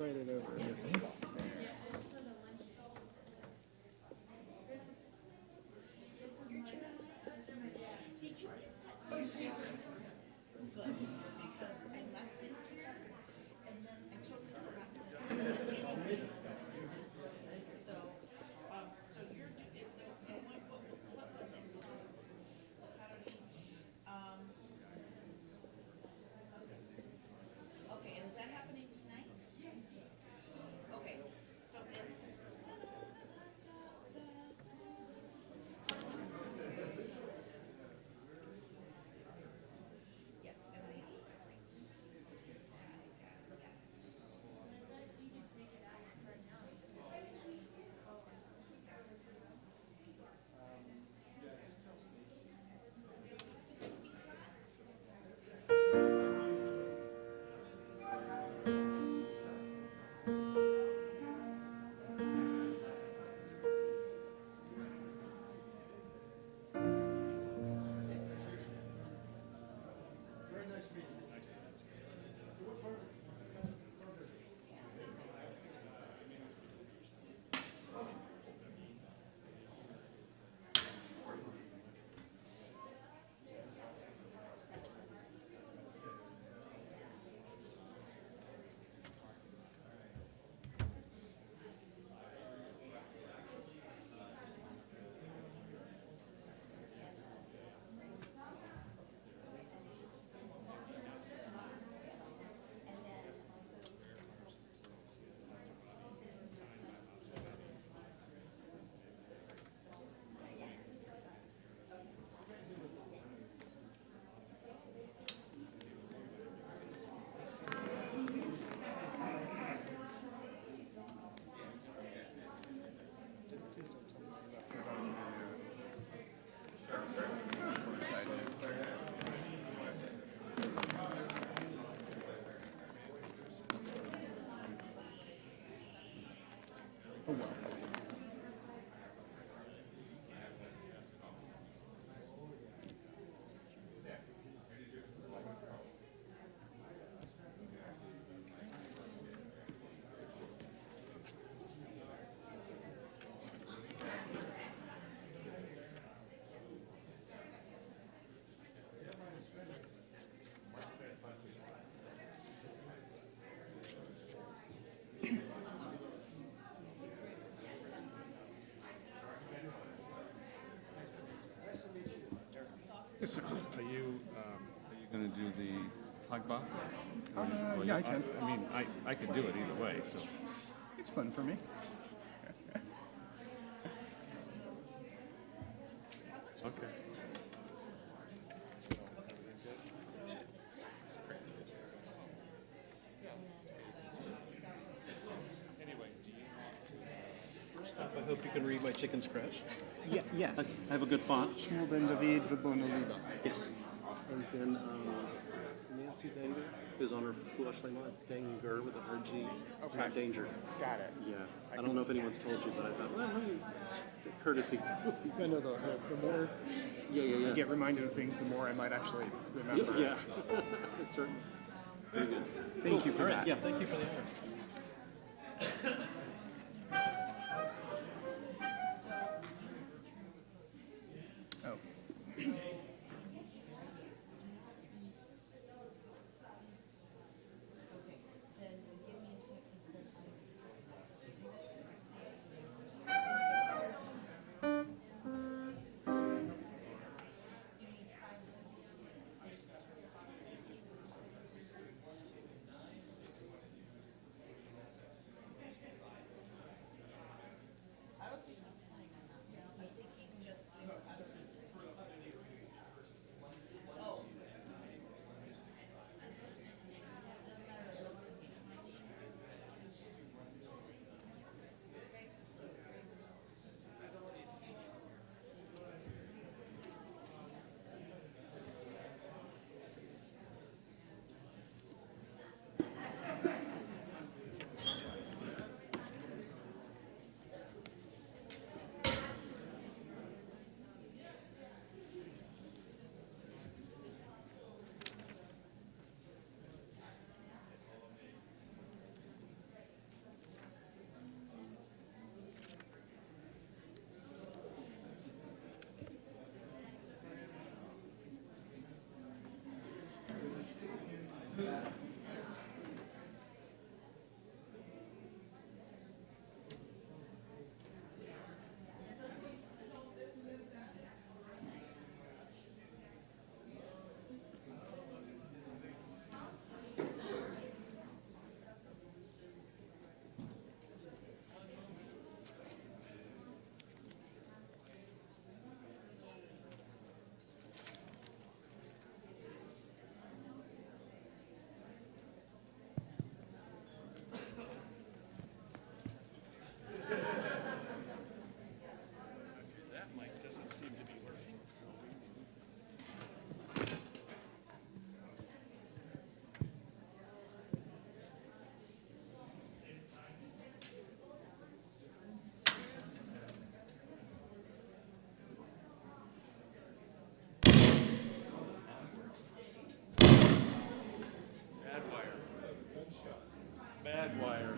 write it over. Yes, sir. Are you going to do the Hagbah? Yeah, I can. I mean, I can do it either way. So It's fun for me. okay. First off, I hope you can read my chicken scratch. Yes. I have a good font. Shmuel ben David v'Bon Oliva. Yes. And then Nancy Danger is on her flush name, Danger with a RG. Okay. Not Danger. Got it. Yeah. I don't know if anyone's told you, but I thought, well, maybe courtesy. I know the more Yeah. I get reminded of things, the more I might actually remember. Yeah. Certainly. Very good. Thank you for All right. that. Yeah, thank you for the honor. Oh. bad wire.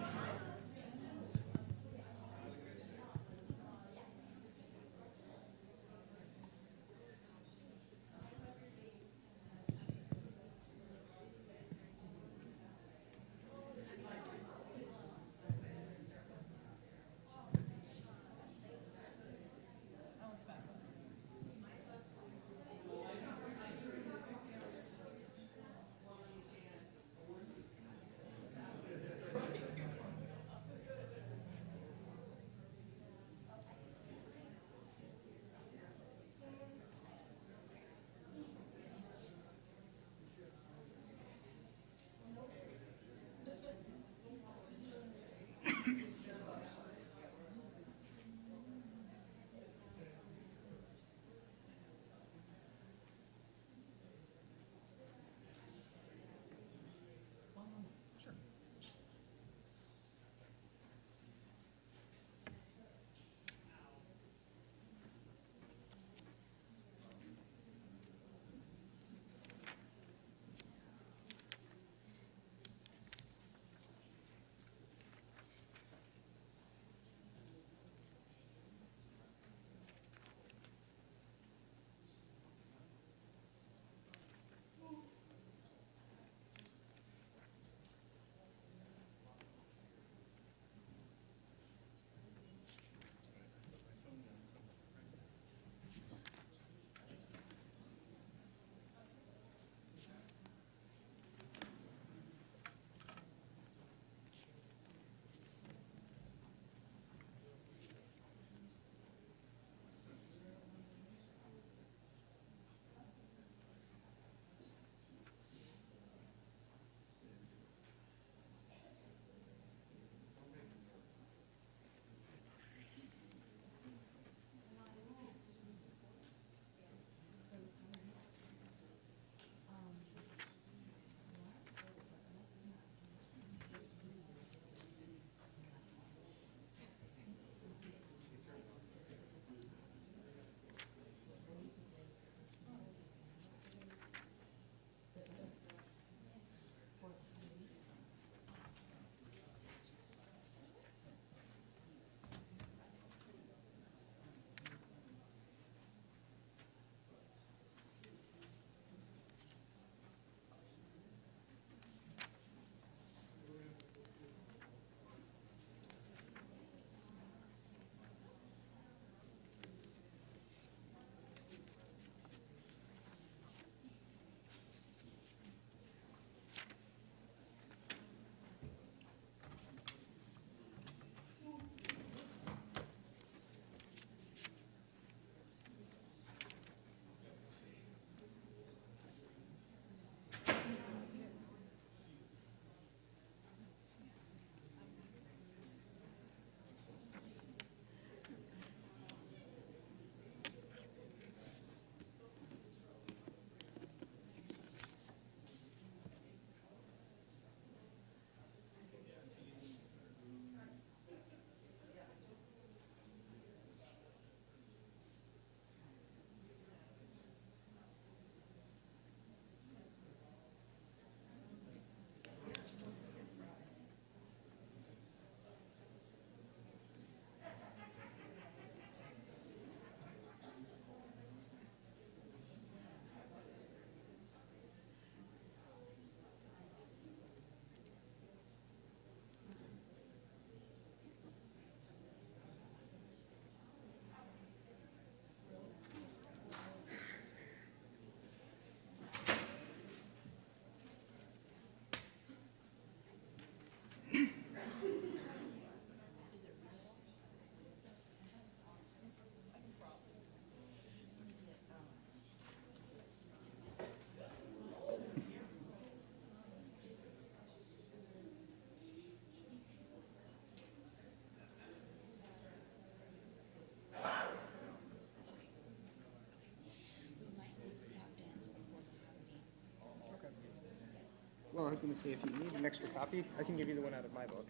Well, I was going to say, if you need an extra copy, I can give you the one out of my book,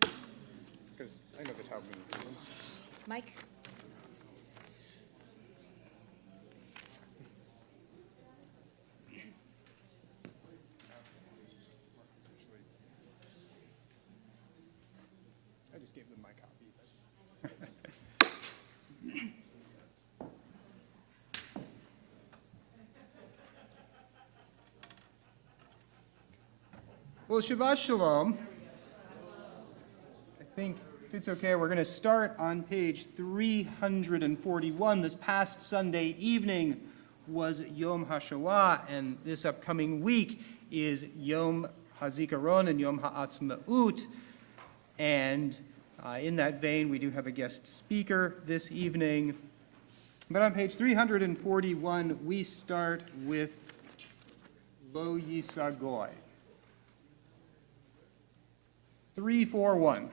because I know the Talmud. Mike? just gave them my copy. Well, Shabbat Shalom. I think if it's okay, we're going to start on page 341. This past Sunday evening was Yom HaShoah, and this upcoming week is Yom HaZikaron and Yom HaAtzmaut. And in that vein, we do have a guest speaker this evening. But on page 341, we start with Lo Yisagoy. 341.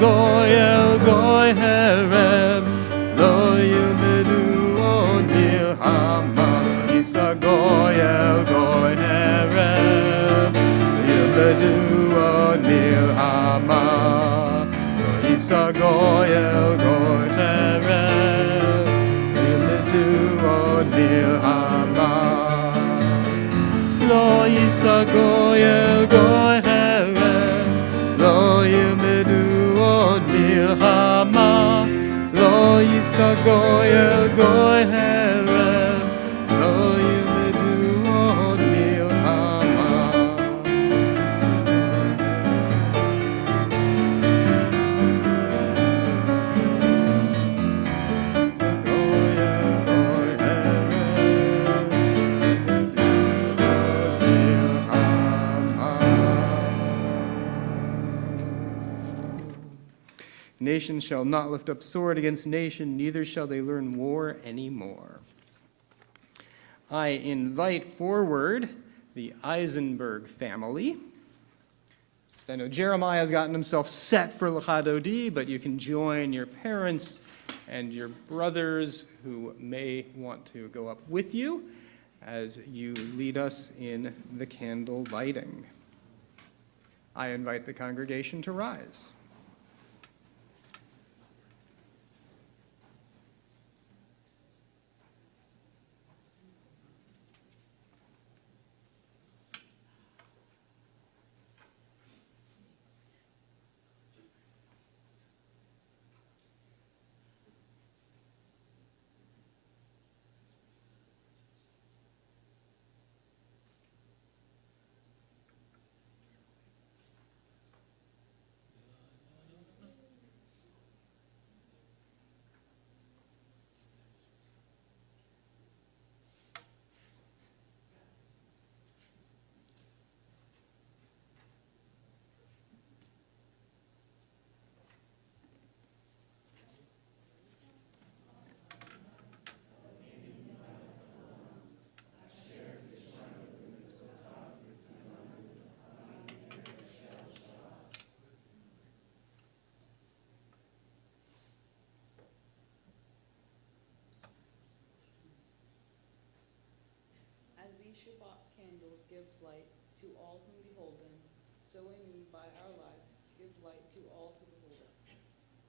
Goy el goy hereb, lo yilmedu od milhama. Yisa goy el goy hereb, yilmedu od milhama. Yisa goy el goy hereb, yilmedu od milhama. Lo yisa goy el goy hereb, lo yilmedu milhama, lo yisagoy el goy hereb, lo yilmedu od milhama. Yisagoy el goy hereb, yilmedu od milhama. Nation shall not lift up sword against nation, neither shall they learn war anymore. I invite forward the Eisenberg family. I know Jeremiah has gotten himself set for L'chadodi, but you can join your parents and your brothers who may want to go up with you as you lead us in the candle lighting. I invite the congregation to rise. As these Shabbat candles give light to all whom behold them, so we by our lives give light to all who behold us.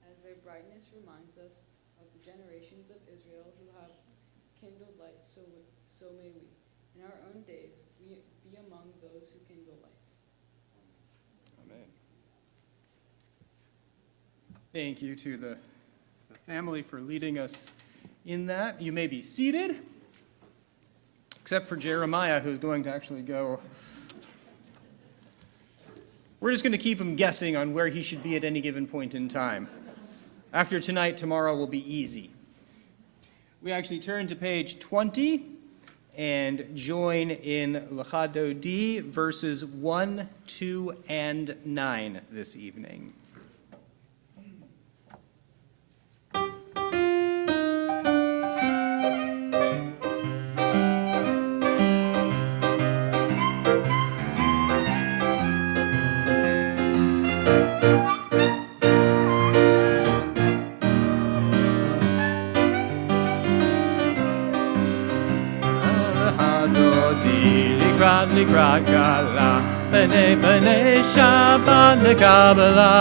As their brightness reminds us of the generations of Israel who have kindled light, so may we, in our own days, be among those who kindle lights. Amen. Thank you to the family for leading us in that. You may be seated, except for Jeremiah, who's going to actually go. We're just going to keep him guessing on where he should be at any given point in time. After tonight, tomorrow will be easy. We actually turn to page 20 and join in L'chadodi verses 1, 2, and 9 this evening. Hadodi likrat gala, b'nei Shabbat nekabela.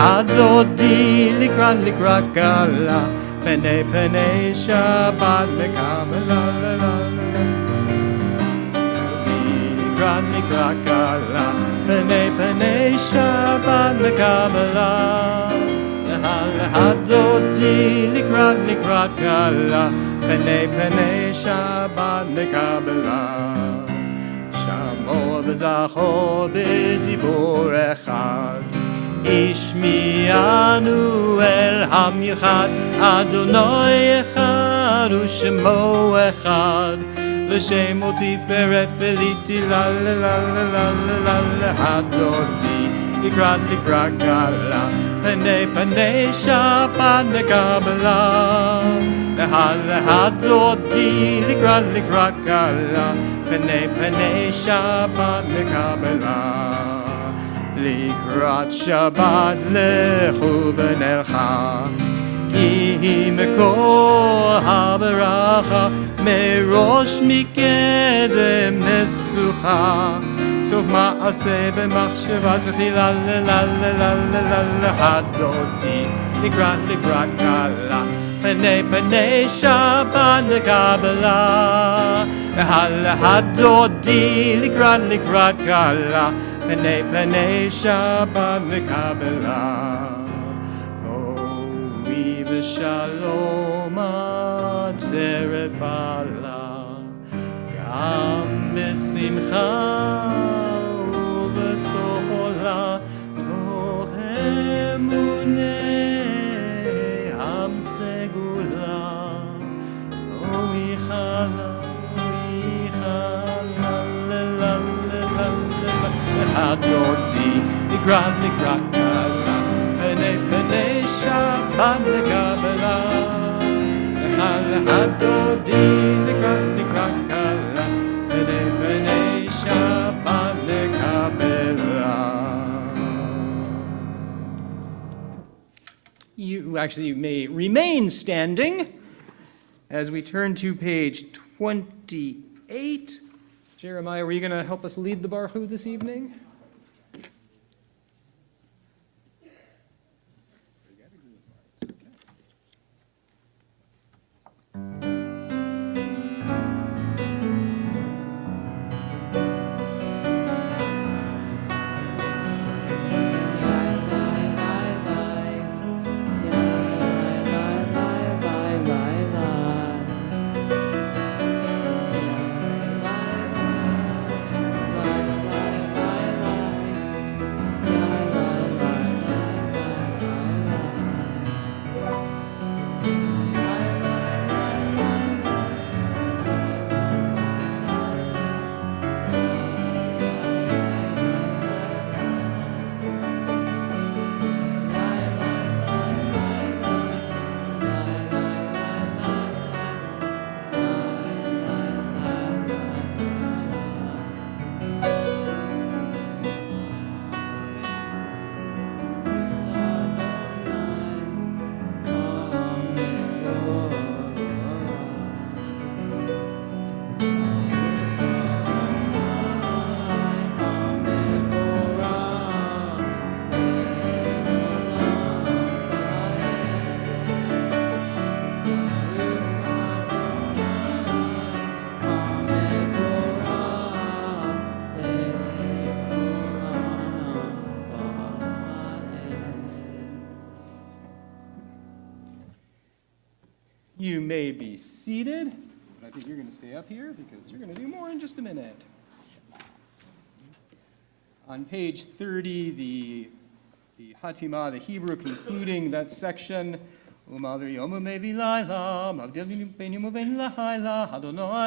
Hadodi likrat gala, b'nei Shabbat nekabela. Likrat gala, b'nei Shabbat nekabela. Hadodi likrat gala, b'nei Shabbat nekabela. Shamo v'zacho b'dibur echad, ishmi'anu el hamichad, Adonai echad u'shemo echad, l'shem u'tiferet v'liti la la la la la la la. Hadodi likrat gala, b'nei Shabbat nekabela. Hadodi likrat gala, b'nei Shabbat nekabela. Likrat Shabbat lechu v'nelcha, ki mekor haberacha, merosh mikedem nesucha. Sof ma'aseh b'machshava tchila la. Hadodi likrat gala, b'nei Shabbat nekabela. Hadodi likrat gala, b'nei Shabbat nekabela. Ovi v'shalom atzeret bala, gam b'simcha u'b'tzola, toch emunei am segula. Hadodi likrat gala, b'nei Shabbat nekabela. Hadodi likrat gala, b'nei Shabbat nekabela. You actually may remain standing as we turn to page 28. Jeremiah, were you going to help us lead the Baruch this evening? You may be seated, but I think you're going to stay up here because you're going to do more in just a minute. On page 30, the Hatimah, the Hebrew concluding that section, Adonai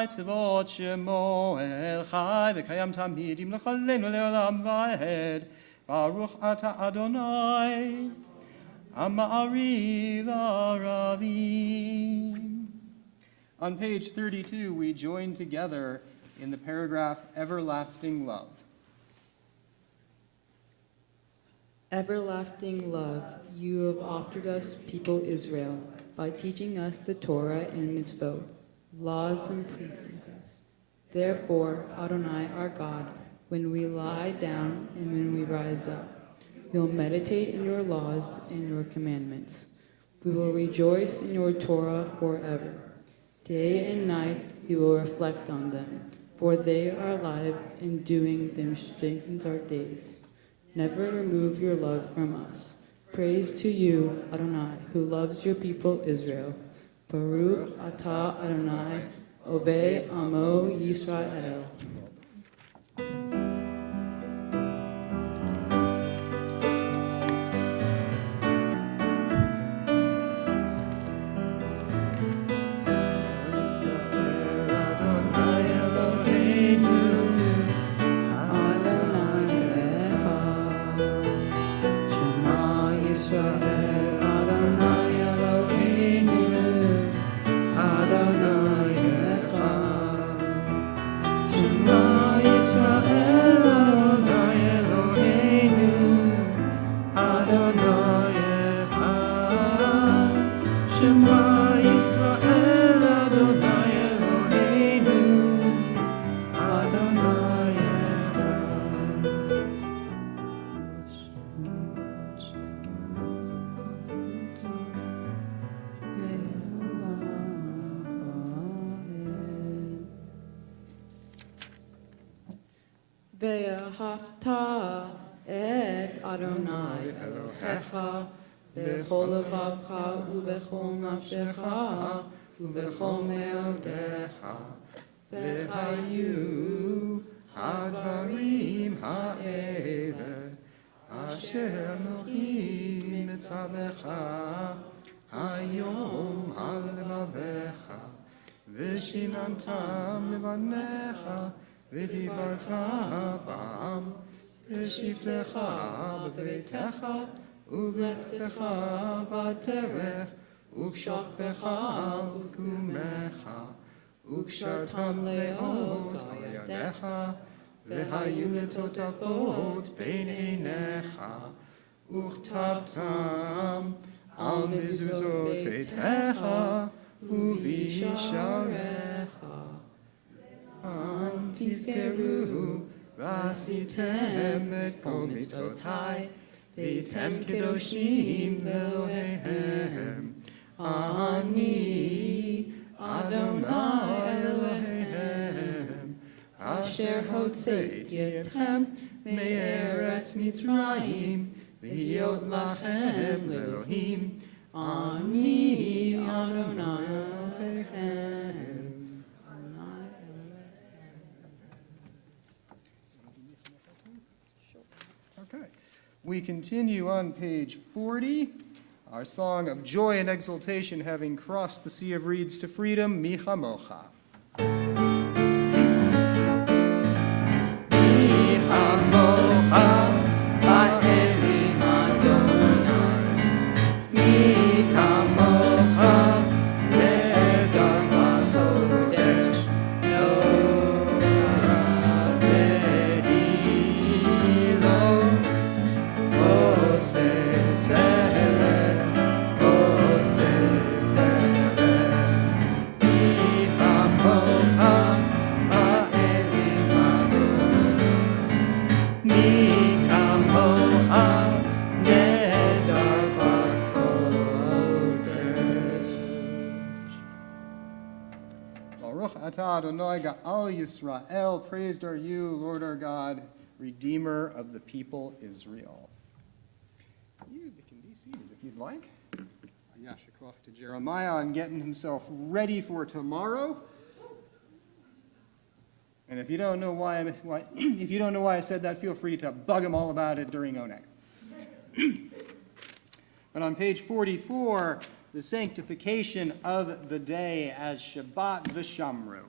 tzevot shemo el chai v'kayam tamid im lechalenu le'olam va'ed Baruch ata Adonai Ama'ariv Aravim. On page 32, we join together in the paragraph Everlasting Love. Everlasting love, you have offered us, people Israel, by teaching us the Torah and mitzvot, laws and precepts. Therefore, Adonai, our God, when we lie down and when we rise up, we'll meditate in your laws and your commandments. We will rejoice in your Torah forever. Day and night we will reflect on them, for they are alive, and doing them strengthens our days. Never remove your love from us. Praise to you, Adonai, who loves your people Israel. Baruch atah Adonai, Ovei Amo Yisrael. ואהבת את אדוני אלוהיך בכל לבבך ובכל נפשך ובכל מאודיך. והיו הדברים האלה אשר אלוהים מצווך היום על לבביך, ושיננתם לבניך ודיברת בם בשבתך בביתך ובלכתך בדרך ובשוכבך ובקומך, וקשרתם לאות על ידיך, והיו לטוטפות בין עיניך, וכתבתם על מזוזות ביתך ובישעריך. תזכרו ועשיתם את כל מצוותיי, והייתם קדושים לאלוהיהם. אני אדוני אלוהיהם, אשר הוצאתי אתכם מארץ מצרים, להיות לכם לאלוהים. אני אדוני אלוהיכם. Okay. We continue on page 40, our song of joy and exultation, having crossed the sea of reeds to freedom, Mi Chamocha. Mi Chamocha, Ba'elim Adonai, Mi Chamocha, Nedar B'Kodesh, Norah Tehilot, Oseferet, Oseferet, Mi Chamocha, Ba'elim Adonai, Mi Chamocha, Nedar B'Kodesh. Baruch atah Adonai Ga'al Yisrael, praised are you, Lord our God, Redeemer of the people Israel. You can be seated if you'd like. Yashikov to Jeremiah on getting himself ready for tomorrow. And if you don't know why I said that, feel free to bug him all about it during Oneg. But on page 44, the sanctification of the day as Shabbat v'Shamru.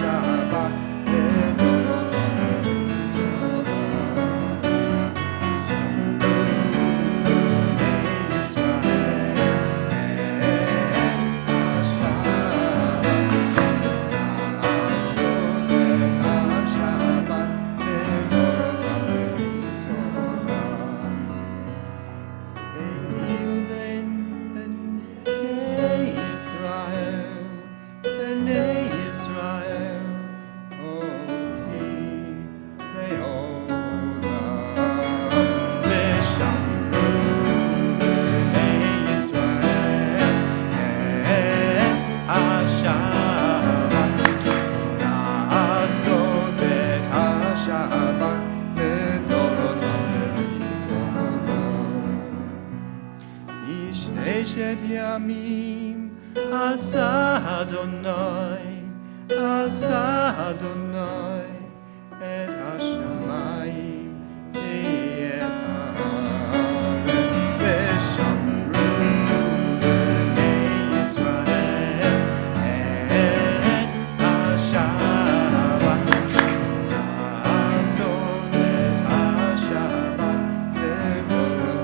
Shabbat et yamim, asa Adonai, asa Adonai, et hashamayim, et haaretz, v'shamru b'nei Yisrael, et hashabat, asot et hashabat, v'torah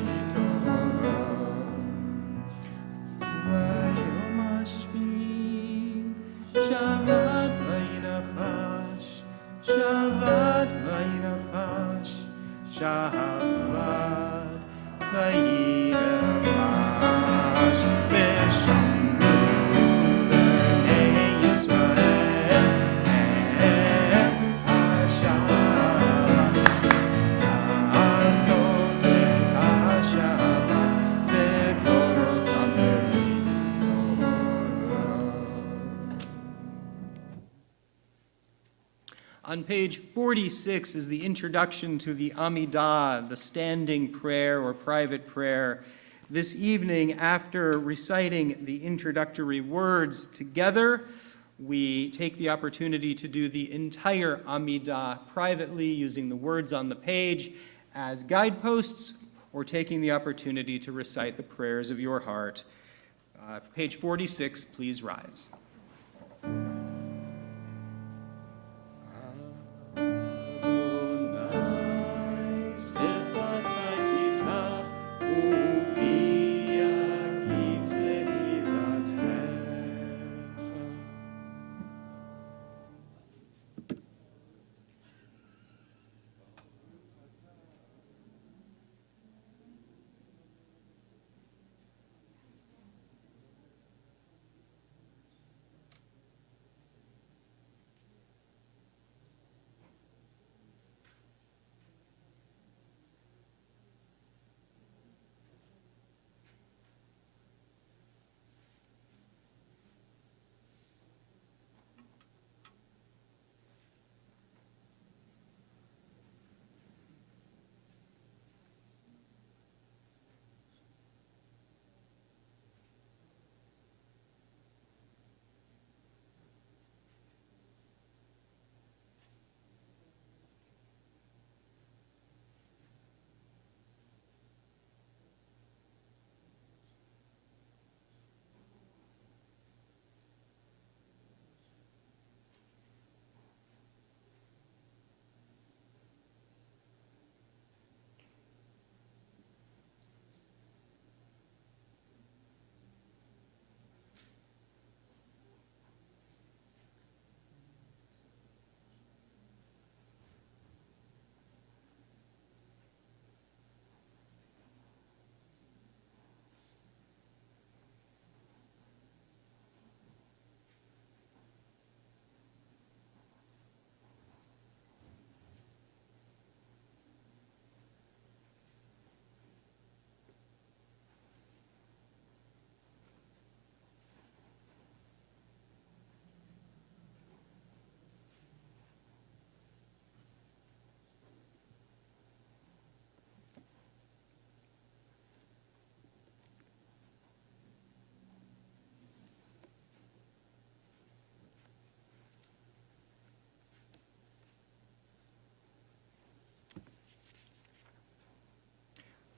v'torah. Vayom hashvi, Shabbat vayinafash, Shabbat vayinafash, Shabbat vayinafash, v'shamru b'nei Yisrael, et hashabat, asot et hashabat, v'torah On page 46 is the introduction to the Amidah, the standing prayer or private prayer. This evening, after reciting the introductory words together, we take the opportunity to do the entire Amidah privately using the words on the page as guideposts or taking the opportunity to recite the prayers of your heart. Page 46, please rise.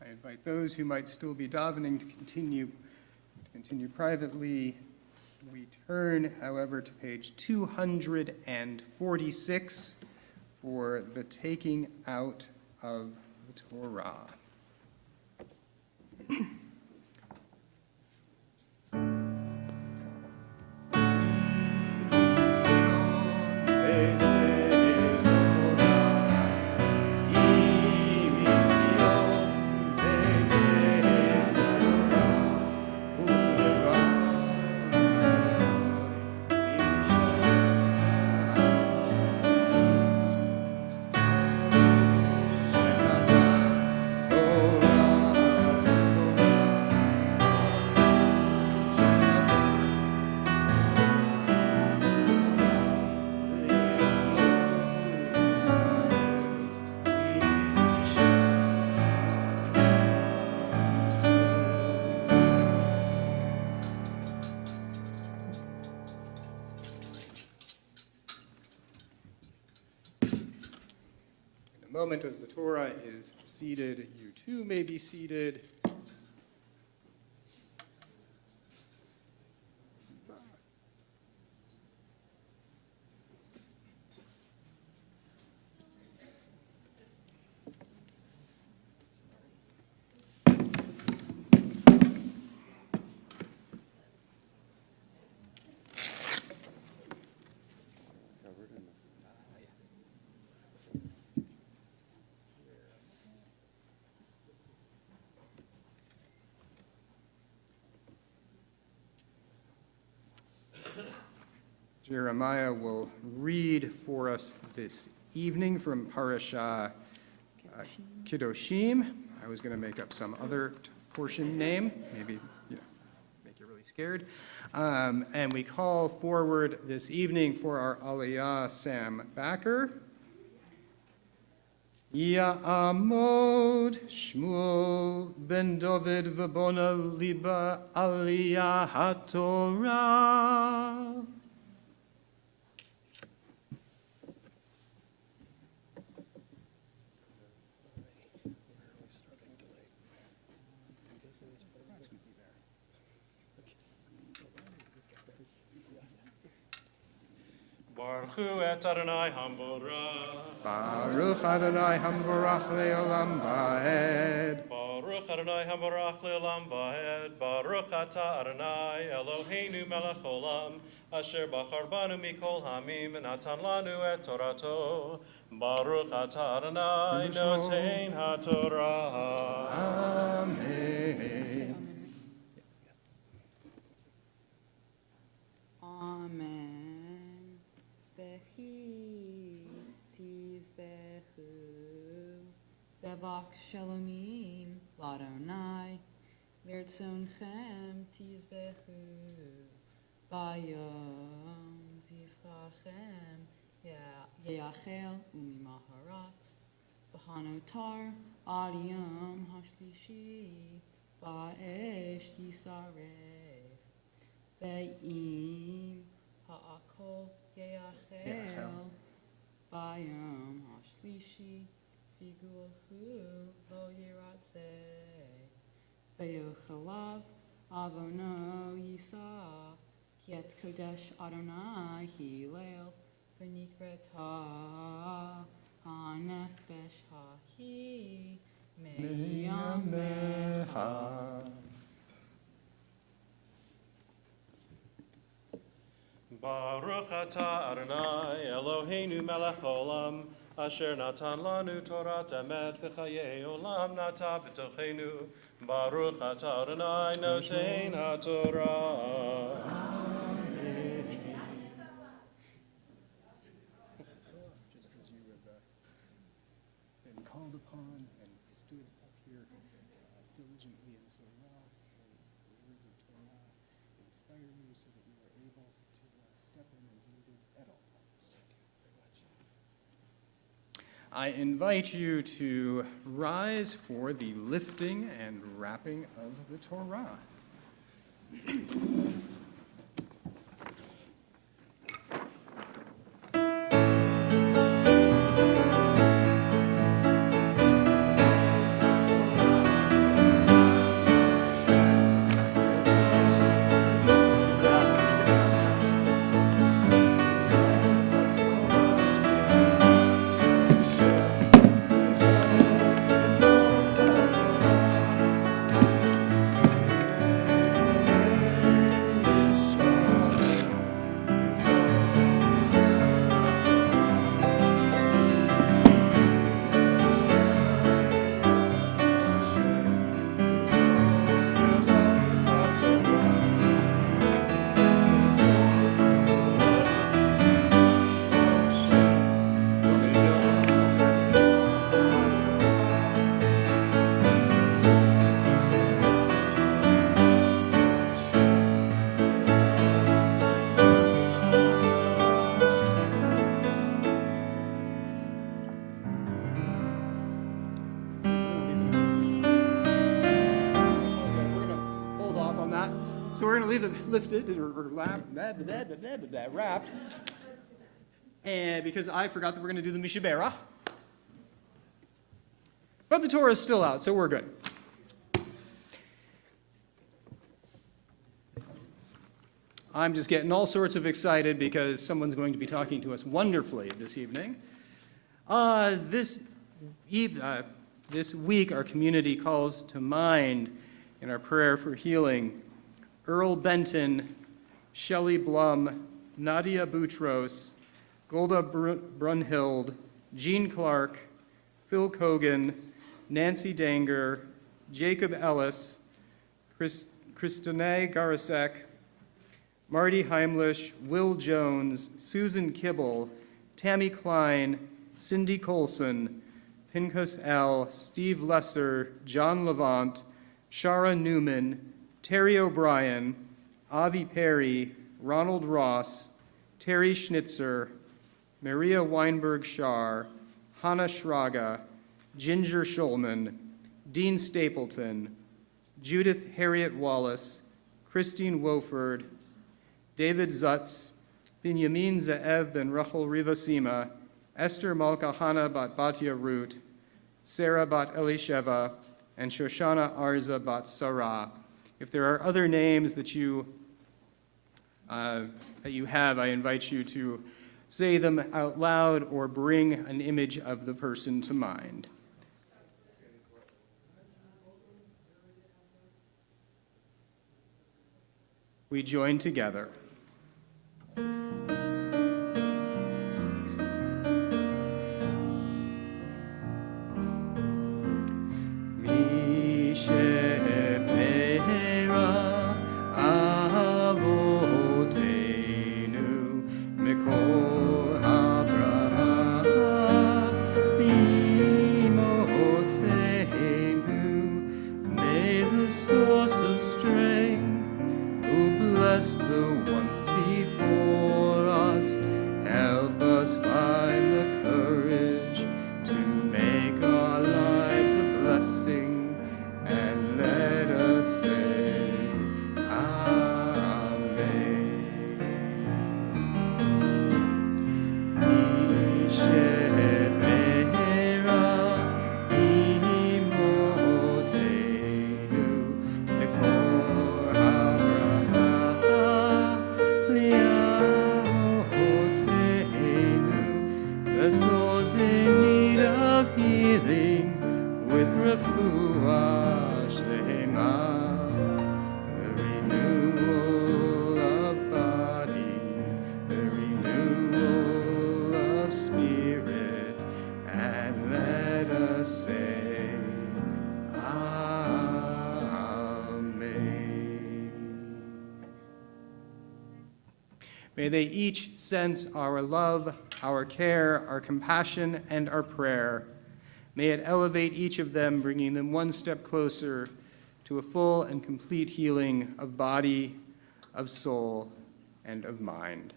I invite those who might still be davening to continue privately. We turn, however, to page 246 for the taking out of the Torah. a moment as the Torah is seated, you too may be seated. Jeremiah will read for us this evening from Parashah Kiddushim. I was going to make up some other portion name, maybe make you really scared. And we call forward this evening for our Aliyah Sam Backer. Ya'amod Shmuel ben David v'bona liba Aliyah HaTorah. Baruch et Adonai Hamvorach. Baruch Adonai Hamvorach le'olam va'ed. Baruch Adonai Hamvorach le'olam va'ed. Baruch atah Adonai Eloheinu melech olam, asher bachar banu mikol hamim v'natan lanu et Torato. Baruch atah Adonai notein haTorah. Amen. Amen. Tizbechu Zevach Shalomim Ladonai Lirtzonchem Tizbechu Bayom Zifrachem Yeachel Umimaharat B'chanotar Adiyom Hashlishi Ba'esh Yisaref Be'im Ha'akol Yeachel Bayom Hashlishi Figulchu Lo Yiratzeh Be'yochalav Avono Yisa Kiet Kodesh Adonai Hilel V'nikreta HaNefesh Hahi Meyameha. Baruch atah Adonai Eloheinu melech olam, asher natan lanu Torat emet v'chayei olam nata b'tochenu. Baruch atah Adonai notein haTorah. Just as you have been called upon and stood up here diligently and so well, the words of Torah inspire you so that you are able to step in as needed at all times. I invite you to rise for the lifting and wrapping of the Torah. So we're going to leave it lifted or wrapped. And because I forgot that we're going to do the Mishabera. But the Torah is still out, so we're good. I'm just getting all sorts of excited because someone's going to be talking to us wonderfully this evening. This week, our community calls to mind in our prayer for healing Earl Benton, Shelley Blum, Nadia Boutros, Golda Brunhild, Jean Clark, Phil Kogan, Nancy Danger, Jacob Ellis, Christine Garasek, Marty Heimlich, Will Jones, Susan Kibble, Tammy Klein, Cindy Colson, Pincus L., Steve Lesser, John Levant, Shara Newman, Terry O'Brien, Avi Perry, Ronald Ross, Terry Schnitzer, Maria Weinberg-Schar, Hannah Schraga, Ginger Schulman, Dean Stapleton, Judith Harriet Wallace, Christine Wofford, David Zutz, Binyamin Ze'ev ben Rachel Rivasima, Esther Malka Hana bat Batya Root, Sarah bat Elisheva, and Shoshana Arza bat Sarah. If there are other names that you have, I invite you to say them out loud or bring an image of the person to mind. We join together. May they each sense our love, our care, our compassion, and our prayer. May it elevate each of them, bringing them one step closer to a full and complete healing of body, of soul, and of mind.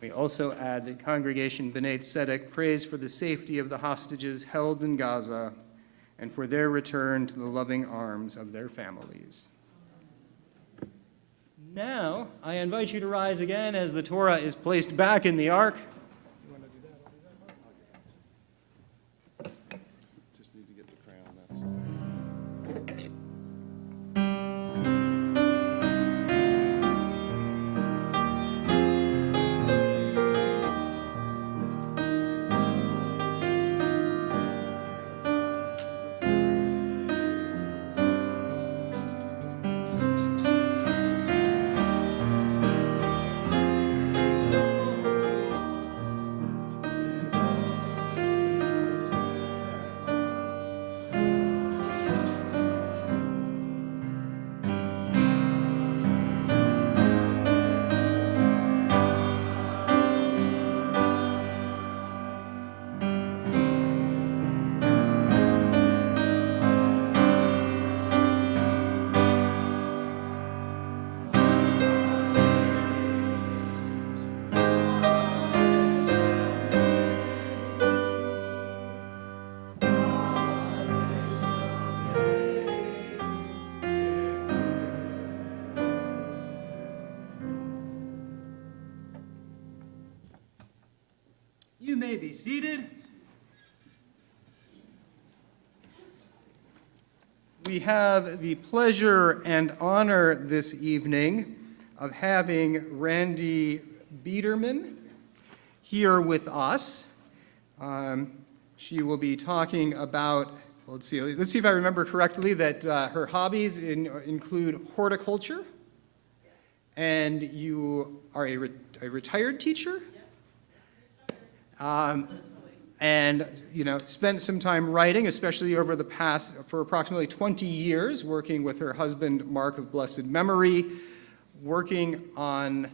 We also add that Congregation Bnai Tzedek prays for the safety of the hostages held in Gaza and for their return to the loving arms of their families. Now, I invite you to rise again as the Torah is placed back in the ark. Just need to get the crayon, that's all. You may be seated. We have the pleasure and honor this evening of having Randi Biederman here with us. She will be talking about, well, let's see if I remember correctly, that her hobbies include horticulture, and you are a retired teacher? And, spent some time writing, especially over the past, for approximately 20 years, working with her husband, Mark of blessed memory, working on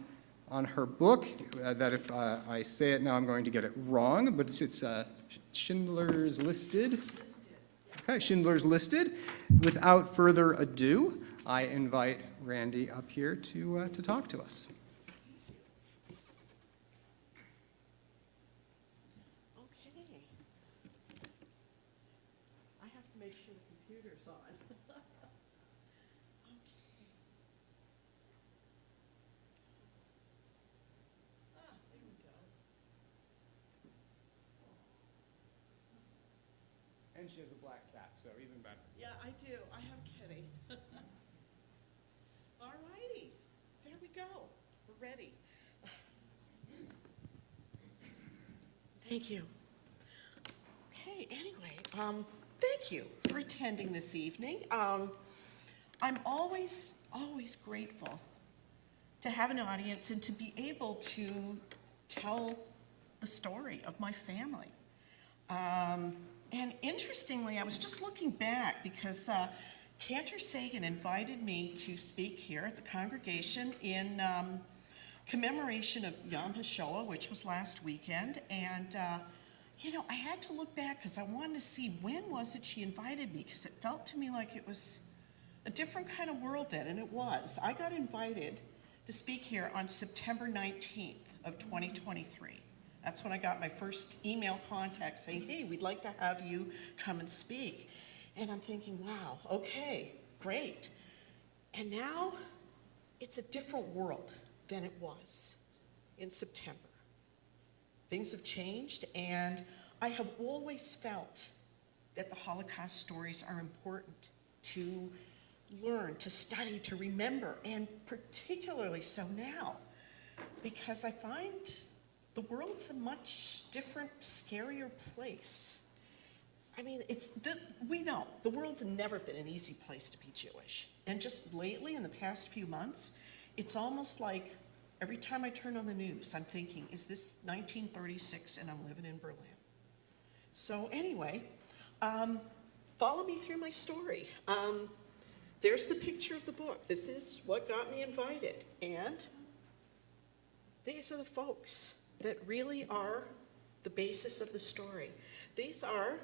her book, that if I say it now, I'm going to get it wrong, but it's Schindler's Listed. Okay, Schindler's Listed. Without further ado, I invite Randi up here to talk to us. And she has a black cat, so even better. Yeah, I do. I have Kitty. All righty. There we go. We're ready. Thank you. Okay, anyway, thank you for attending this evening. I'm always grateful to have an audience and to be able to tell the story of my family. And interestingly, I was just looking back because Cantor Sagan invited me to speak here at the congregation in commemoration of Yom HaShoah, which was last weekend. And, I had to look back because I wanted to see when was it she invited me, because it felt to me like it was a different kind of world then, and it was. I got invited to speak here on September 19th of 2023. That's when I got my first email contact saying, hey, we'd like to have you come and speak. And I'm thinking, wow, okay, great. And now it's a different world than it was in September. Things have changed, and I have always felt that the Holocaust stories are important to learn, to study, to remember, and particularly so now, because I find the world's a much different, scarier place. I mean, we know the world's never been an easy place to be Jewish. And just lately, in the past few months, it's almost like every time I turn on the news, I'm thinking, is this 1936 and I'm living in Berlin? So anyway, follow me through my story. There's the picture of the book. This is what got me invited. And these are the folks that really are the basis of the story. These are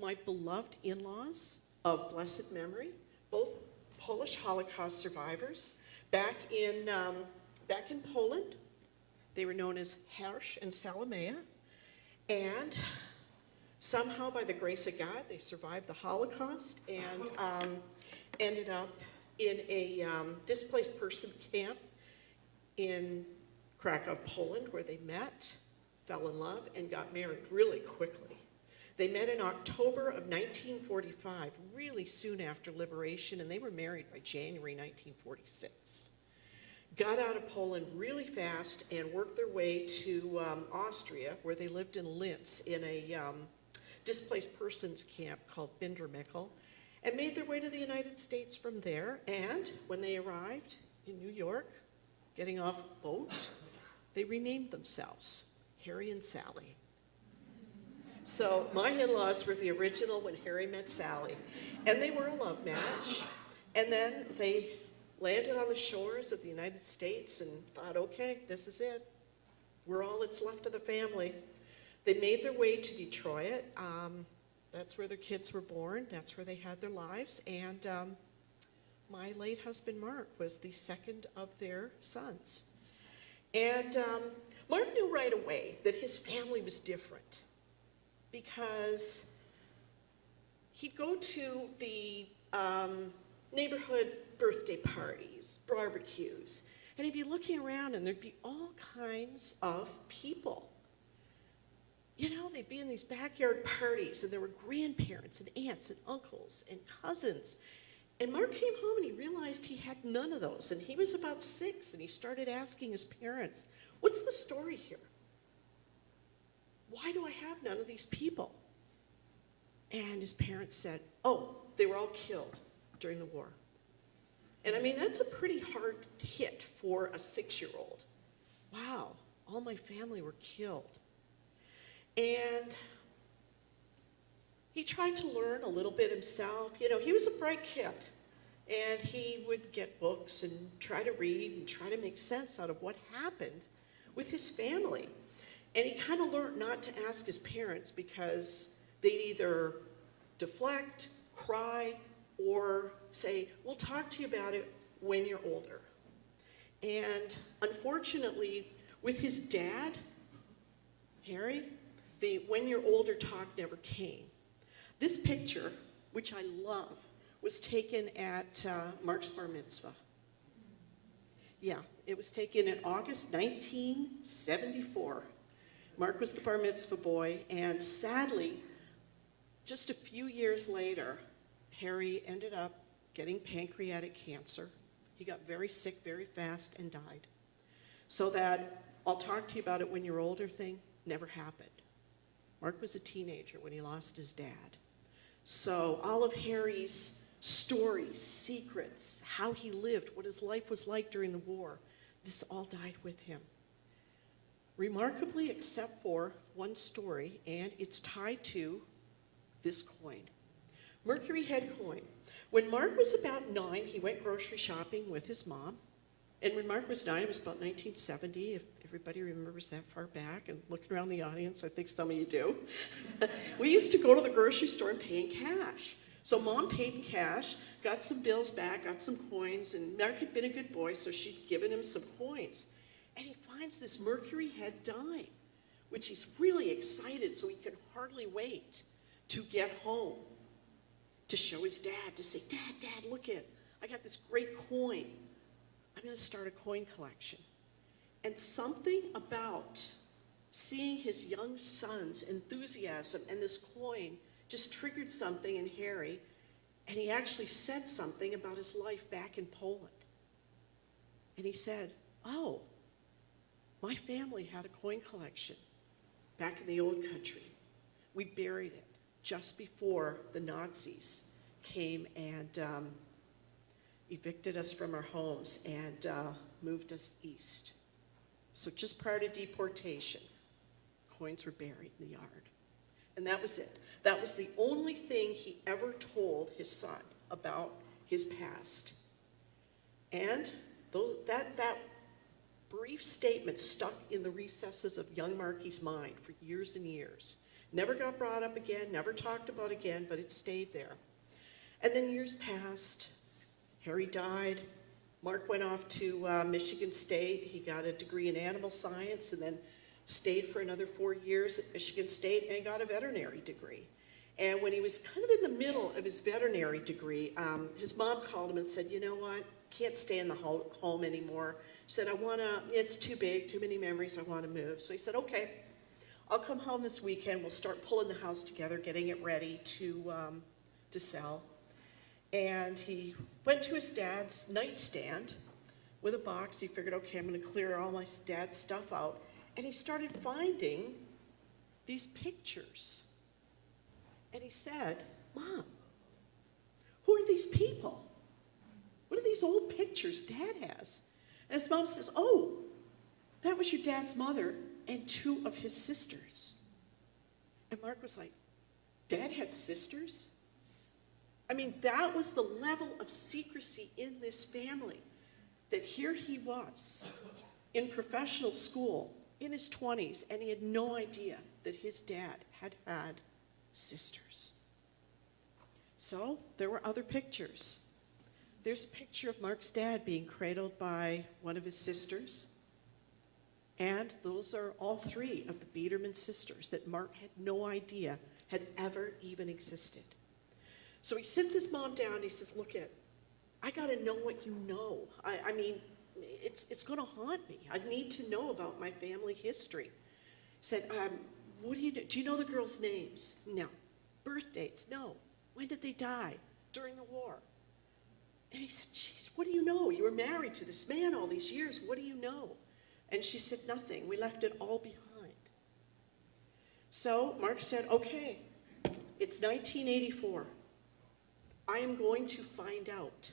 my beloved in-laws of blessed memory, both Polish Holocaust survivors. Back in Poland, they were known as Hersh and Salomea, and somehow, by the grace of God, they survived the Holocaust and ended up in a displaced person camp in Krakow, Poland, where they met, fell in love, and got married really quickly. They met in October of 1945, really soon after liberation, and they were married by January 1946. Got out of Poland really fast and worked their way to Austria, where they lived in Linz in a displaced persons camp called Bindermickel, and made their way to the United States from there. And when they arrived in New York, getting off a boat, they renamed themselves Harry and Sally. So my in-laws were the original when Harry met Sally, and they were a love match. And then they landed on the shores of the United States and thought, okay, this is it. We're all that's left of the family. They made their way to Detroit. That's where their kids were born. That's where they had their lives. And my late husband, Mark, was the second of their sons. And Mark knew right away that his family was different because he'd go to the neighborhood birthday parties, barbecues, and he'd be looking around and there'd be all kinds of people. they'd be in these backyard parties, and there were grandparents and aunts and uncles and cousins. And Mark came home and he realized he had none of those. And he was about 6, and he started asking his parents, what's the story here? Why do I have none of these people? And his parents said, oh, they were all killed during the war. And I mean, that's a pretty hard hit for a 6-year-old. Wow, all my family were killed. And he tried to learn a little bit himself. He was a bright kid. And he would get books and try to read and try to make sense out of what happened with his family. And he kind of learned not to ask his parents because they'd either deflect, cry, or say, we'll talk to you about it when you're older. And unfortunately, with his dad, Harry, the when you're older talk never came. This picture, which I love, was taken at Mark's bar mitzvah. Yeah, it was taken in August 1974. Mark was the bar mitzvah boy, and sadly, just a few years later, Harry ended up getting pancreatic cancer. He got very sick very fast and died. So that I'll talk to you about it when you're older thing never happened. Mark was a teenager when he lost his dad. So all of Harry's stories, secrets, how he lived, what his life was like during the war, this all died with him. Remarkably, except for one story, and it's tied to this coin. Mercury head coin. When Mark was about 9, he went grocery shopping with his mom. And when Mark was 9, it was about 1970, if everybody remembers that far back. And looking around the audience, I think some of you do. We used to go to the grocery store and pay in cash. So Mom paid in cash, got some bills back, got some coins, and Mark had been a good boy, so she'd given him some coins. And he finds this Mercury head dime, which he's really excited, so he can hardly wait to get home to show his dad, to say, Dad, look it, I got this great coin. I'm going to start a coin collection. And something about seeing his young son's enthusiasm and this coin just triggered something in Harry, and he actually said something about his life back in Poland. And he said, oh, my family had a coin collection back in the old country. We buried it just before the Nazis came and evicted us from our homes and moved us east. So just prior to deportation, coins were buried in the yard. And that was it. That was the only thing he ever told his son about his past. And that brief statement stuck in the recesses of young Marky's mind for years and years. Never got brought up again, never talked about again, but it stayed there. And then years passed. Harry died. Mark went off to Michigan State. He got a degree in animal science and then stayed for another 4 years at Michigan State and got a veterinary degree. And when he was kind of in the middle of his veterinary degree, his mom called him and said, you know what, can't stay in the home anymore. She said, it's too big, too many memories, I want to move. So he said, okay, I'll come home this weekend, we'll start pulling the house together, getting it ready to sell. And he went to his dad's nightstand with a box. He figured, okay, I'm going to clear all my dad's stuff out. And he started finding these pictures. And he said, Mom, who are these people? What are these old pictures Dad has? And his mom says, oh, that was your dad's mother and 2 of his sisters. And Mark was like, Dad had sisters? I mean, that was the level of secrecy in this family, that here he was in professional school in his 20s, and he had no idea that his dad had had sisters. So there were other pictures. There's a picture of Mark's dad being cradled by one of his sisters, and those are all 3 of the Biederman sisters that Mark had no idea had ever even existed. So he sits his mom down and he says, look I got to know what you know. I mean, it's going to haunt me. I need to know about my family history. He said, what do you know? Do you know the girls' names? No. Birth dates? No. When did they die? During the war. And he said, geez, what do you know? You were married to this man all these years. What do you know? And she said, nothing. We left it all behind. So Mark said, okay, it's 1984. I am going to find out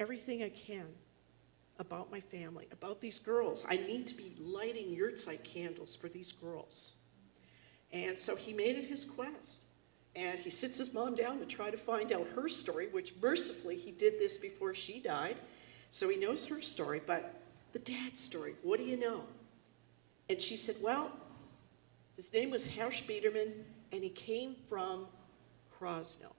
everything I can about my family, about these girls. I need to be lighting yurtzeit candles for these girls. And so he made it his quest. And he sits his mom down to try to find out her story, which mercifully he did this before she died. So he knows her story, but the dad's story, what do you know? And she said, well, his name was Hersch Biederman, and he came from Krosno.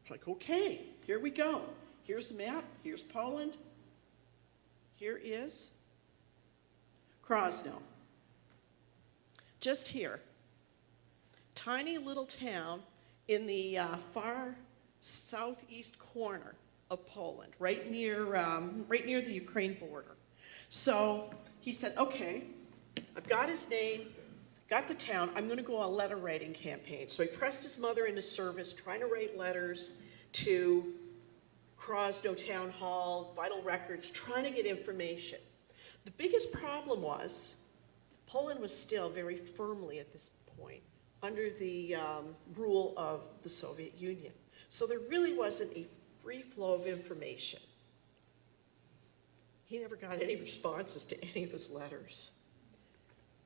It's like, okay, here we go. Here's the map, here's Poland. Here is Krosno. Just here. Tiny little town in the far southeast corner of Poland, right near the Ukraine border. So he said, okay, I've got his name, got the town, I'm gonna go on a letter writing campaign. So he pressed his mother into service, trying to write letters to Krosno Town Hall, Vital Records, trying to get information. The biggest problem was Poland was still very firmly at this point under the rule of the Soviet Union. So there really wasn't a free flow of information. He never got any responses to any of his letters.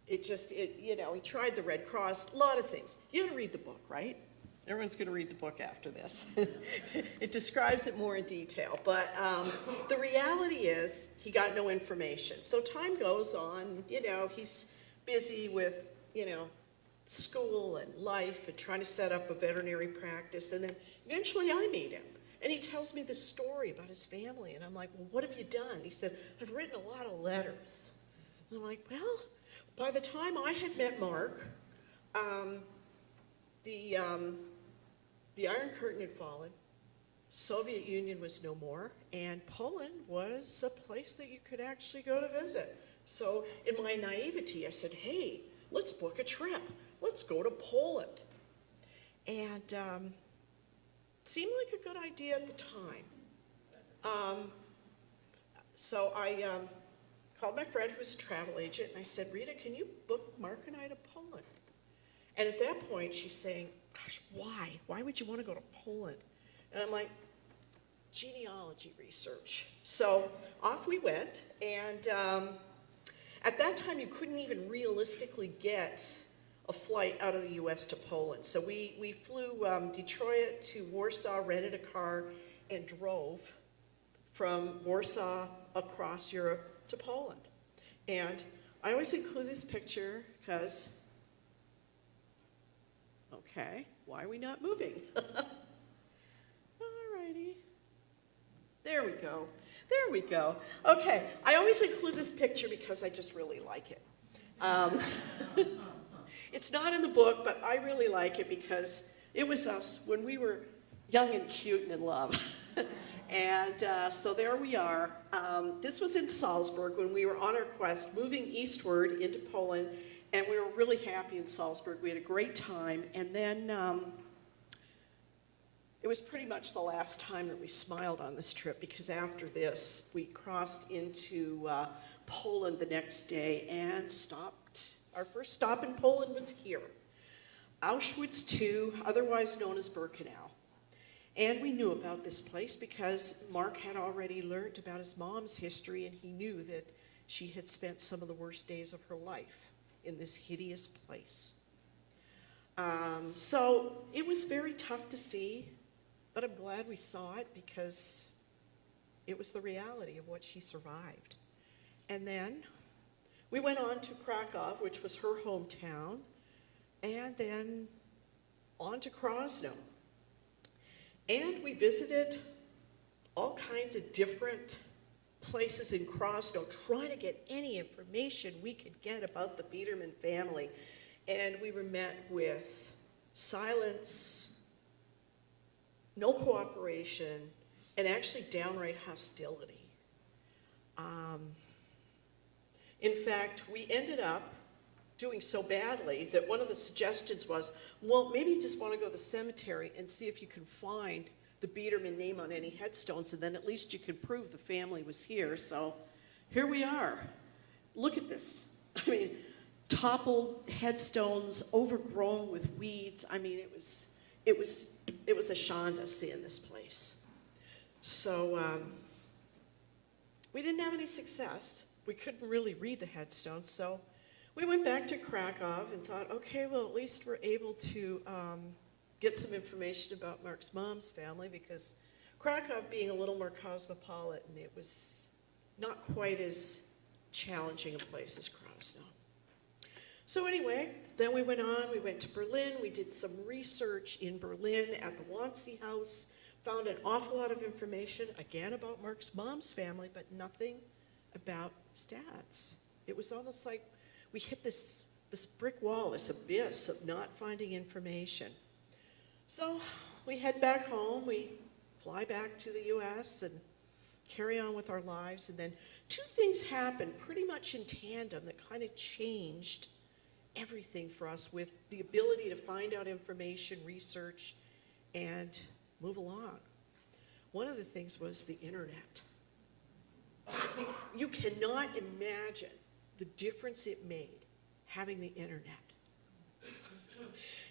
He tried the Red Cross, a lot of things. You gotta read the book, right? Everyone's gonna read the book after this. It describes it more in detail, but the reality is he got no information. So time goes on, he's busy with, school and life and trying to set up a veterinary practice, and then eventually I meet him. And he tells me this story about his family, and I'm like, well, what have you done? He said, I've written a lot of letters. And I'm like, well, by the time I had met Mark, the Iron Curtain had fallen, Soviet Union was no more, and Poland was a place that you could actually go to visit. So in my naivety, I said, hey, let's book a trip. Let's go to Poland. And seemed like a good idea at the time. So I called my friend who was a travel agent, and I said, Rita, can you book Mark and I to Poland? And at that point, she's saying, gosh, why? Why would you want to go to Poland? And I'm like, genealogy research. So off we went, and at that time, you couldn't even realistically get a flight out of the US to Poland. So we flew Detroit to Warsaw, rented a car, and drove from Warsaw across Europe to Poland. And I always include this picture because, okay, why are we not moving? Alrighty. There we go. There we go. Okay, I always include this picture because I just really like it. It's not in the book, but I really like it because it was us when we were young and cute and in love. And so there we are. This was in Salzburg when we were on our quest, moving eastward into Poland, and we were really happy in Salzburg. We had a great time, and then it was pretty much the last time that we smiled on this trip, because after this, we crossed into Poland the next day and stopped. Our first stop in Poland was here, Auschwitz II, otherwise known as Birkenau. And we knew about this place because Mark had already learned about his mom's history, and he knew that she had spent some of the worst days of her life in this hideous place. So it was very tough to see, but I'm glad we saw it because it was the reality of what she survived. And then we went on to Krakow, which was her hometown, and then on to Krosno. And we visited all kinds of different places in Krosno, trying to get any information we could get about the Biederman family. And we were met with silence, no cooperation, and actually downright hostility. In fact, we ended up doing so badly that one of the suggestions was, well, maybe you just want to go to the cemetery and see if you can find the Biederman name on any headstones, and then at least you could prove the family was here. So here we are. Look at this. I mean, toppled headstones, overgrown with weeds. I mean, it was a shanda seeing this place. So we didn't have any success. We couldn't really read the headstones, so we went back to Krakow and thought, okay, well, at least we're able to get some information about Mark's mom's family, because Krakow, being a little more cosmopolitan, it was not quite as challenging a place as Krosno. So anyway, then we went on, we went to Berlin, we did some research in Berlin at the Wannsee House, found an awful lot of information, again, about Mark's mom's family, but nothing about his dad's. It was almost like we hit this brick wall, this abyss of not finding information. So we head back home, we fly back to the US and carry on with our lives, and then two things happened pretty much in tandem that kind of changed everything for us, with the ability to find out information, research, and move along. One of the things was the internet. You cannot imagine the difference it made having the internet.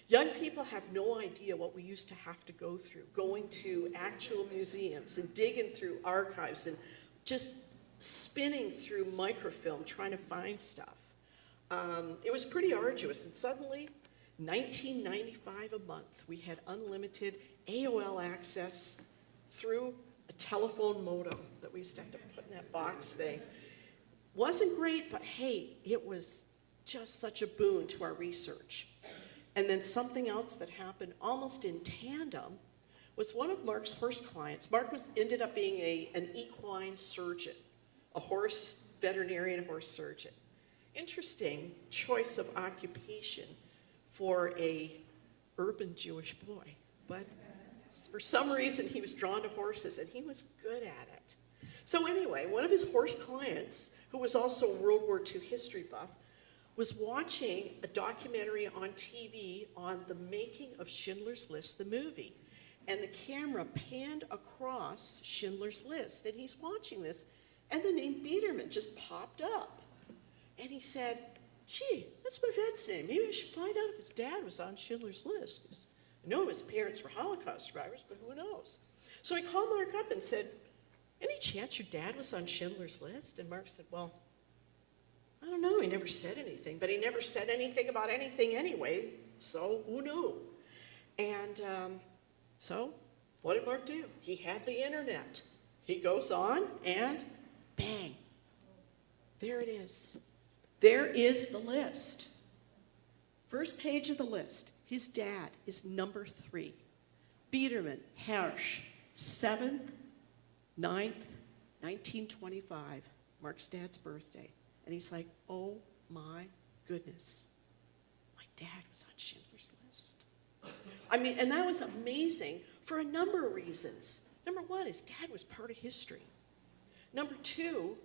Young people have no idea what we used to have to go through, going to actual museums and digging through archives and just spinning through microfilm trying to find stuff. It was pretty arduous, and suddenly, $19.95 a month, we had unlimited AOL access through a telephone modem that we used to have to put in that box thing. Wasn't great, but hey, it was just such a boon to our research. And then something else that happened almost in tandem was one of Mark's horse clients. Mark ended up being an equine surgeon, a horse veterinarian, horse surgeon. Interesting choice of occupation for a urban Jewish boy, but for some reason he was drawn to horses and he was good at it. So anyway, one of his horse clients, who was also a World War II history buff, was watching a documentary on TV on the making of Schindler's List, the movie. And the camera panned across Schindler's List, and he's watching this, and the name Biederman just popped up. And he said, gee, that's my dad's name. Maybe I should find out if his dad was on Schindler's List. I know his parents were Holocaust survivors, but who knows? So he called Mark up and said, any chance your dad was on Schindler's List? And Mark said, well, I don't know. He never said anything, but he never said anything about anything anyway, so who knew? And so what did Mark do? He had the internet. He goes on and bang, there it is. There is the list. First page of the list. His dad is number 3. Biederman, Hirsch, 7th, 9th, 1925, Mark's dad's birthday. And he's like, oh my goodness, my dad was on Schindler's List. I mean, and that was amazing for a number of reasons. Number one, his dad was part of history. Number two,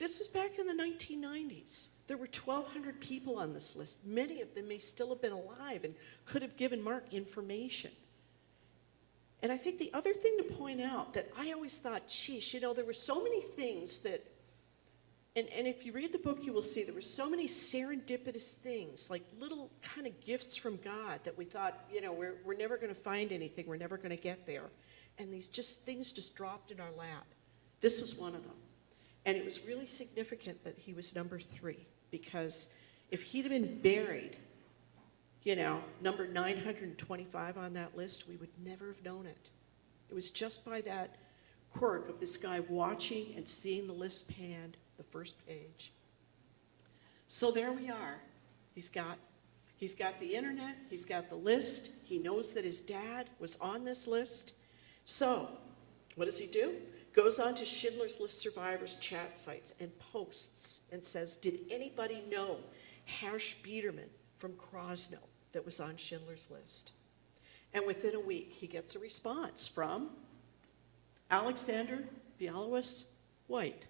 this was back in the 1990s. There were 1,200 people on this list. Many of them may still have been alive and could have given Mark information. And I think the other thing to point out that I always thought, geez, you know, there were so many things that, and if you read the book, you will see there were so many serendipitous things, like little kind of gifts from God that we thought, you know, we're never going to find anything, we're never going to get there. And these things just dropped in our lap. This was one of them. And it was really significant that he was number 3, because if he'd have been buried, you know, number 925 on that list, we would never have known it. It was just by that quirk of this guy watching and seeing the list panned, the first page. So there we are. He's got the internet, he's got the list, he knows that his dad was on this list. So, what does he do? Goes on to Schindler's List survivors' chat sites and posts and says, did anybody know Hirsch Biederman from Krosno that was on Schindler's List? And within a week, he gets a response from Alexander Bialowitz White,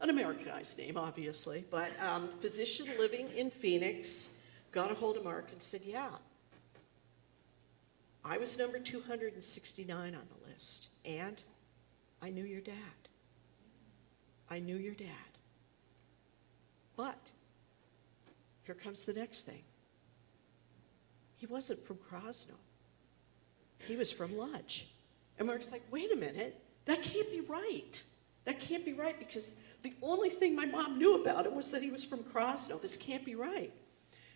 an Americanized name, obviously, but physician living in Phoenix, got a hold of Mark and said, yeah, I was number 269 on the list, and I knew your dad. I knew your dad. But here comes the next thing. He wasn't from Krosno. He was from Lodge. And Mark's like, wait a minute, that can't be right. That can't be right, because the only thing my mom knew about him was that he was from Krosno. This can't be right.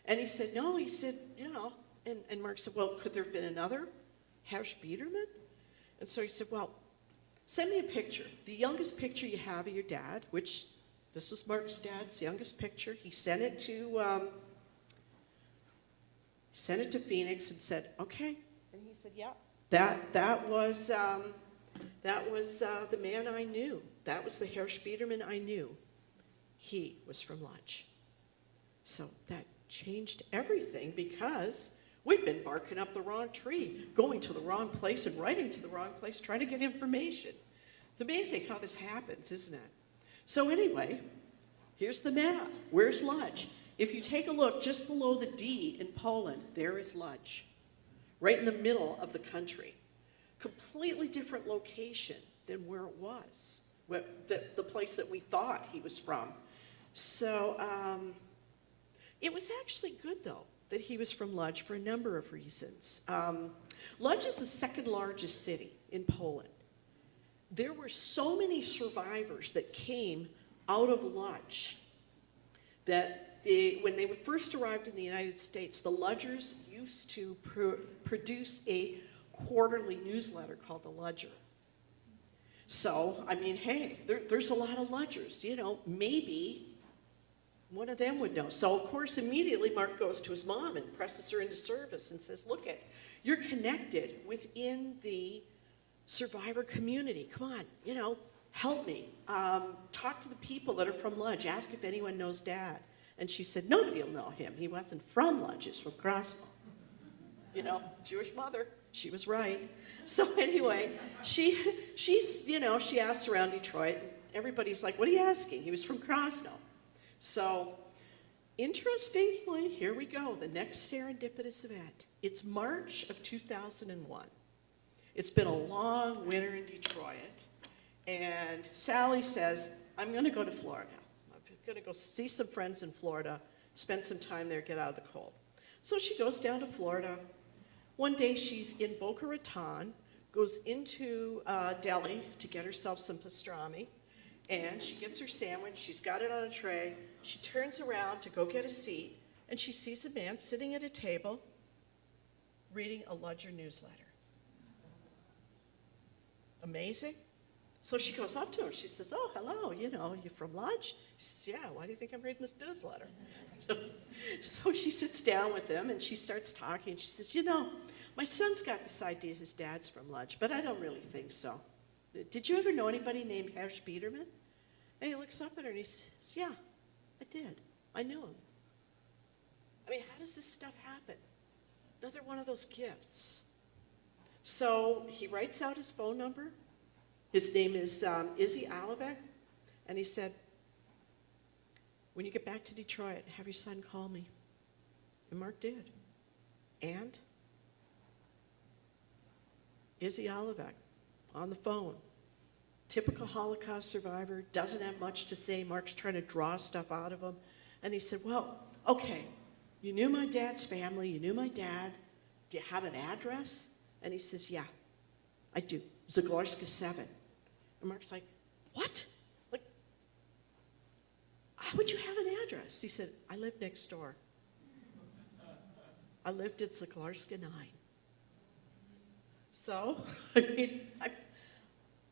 And he said, no, he said, you know, and Mark said, well, could there have been another Hersh Biederman? And so he said, well, send me a picture. The youngest picture you have of your dad, which this was Mark's dad's youngest picture. He sent it to Phoenix and said, okay. And he said, yeah, that was the man I knew. That was the Hersh Biederman I knew. He was from Lodge. So that changed everything, because we'd been barking up the wrong tree, going to the wrong place and writing to the wrong place, trying to get information. It's amazing how this happens, isn't it? So anyway, here's the map. Where's Lodge? If you take a look just below the D in Poland, there is Lodge, right in the middle of the country. Completely different location than where it was, the place that we thought he was from. So it was actually good, though, that he was from Lodge for a number of reasons. Lodge is the second largest city in Poland. There were so many survivors that came out of Lodge that when they first arrived in the United States, the Lodgers used to produce a quarterly newsletter called the Lodger. So, I mean, hey, there's a lot of Lodgers, you know, maybe one of them would know. So, of course, immediately Mark goes to his mom and presses her into service and says, look, you're connected within the survivor community. Come on, you know, help me. Talk to the people that are from Lodge. Ask if anyone knows Dad. And she said, nobody will know him. He wasn't from Lodge, he's from Krosno. You know, Jewish mother. She was right. So anyway, she asked around Detroit. And everybody's like, what are you asking? He was from Krosno. So interestingly, here we go, the next serendipitous event. It's March of 2001. It's been a long winter in Detroit. And Sally says, I'm going to go to Florida. I'm going to go see some friends in Florida, spend some time there, get out of the cold. So she goes down to Florida. One day she's in Boca Raton, goes into deli to get herself some pastrami, and she gets her sandwich. She's got it on a tray. She turns around to go get a seat, and she sees a man sitting at a table reading a Lodger newsletter. Amazing. So she goes up to him. She says, oh, hello, you know, you from Lodge? He says, yeah, why do you think I'm reading this newsletter? So she sits down with him, and she starts talking. She says, you know, my son's got this idea his dad's from Lodge, but I don't really think so. Did you ever know anybody named Hersh Biederman? And he looks up at her, and he says, yeah, I did. I knew him. I mean, how does this stuff happen? Another one of those gifts. So he writes out his phone number. His name is Izzy Alavek, and he said, when you get back to Detroit, have your son call me. And Mark did. And Izzy Alavek on the phone. Typical Holocaust survivor, doesn't have much to say. Mark's trying to draw stuff out of him. And he said, well, okay, you knew my dad's family, you knew my dad. Do you have an address? And he says, yeah, I do. Zagorska 7. And Mark's like, what? Like, how would you have an address? He said, I live next door. I lived at Zagorska 9. So, I mean,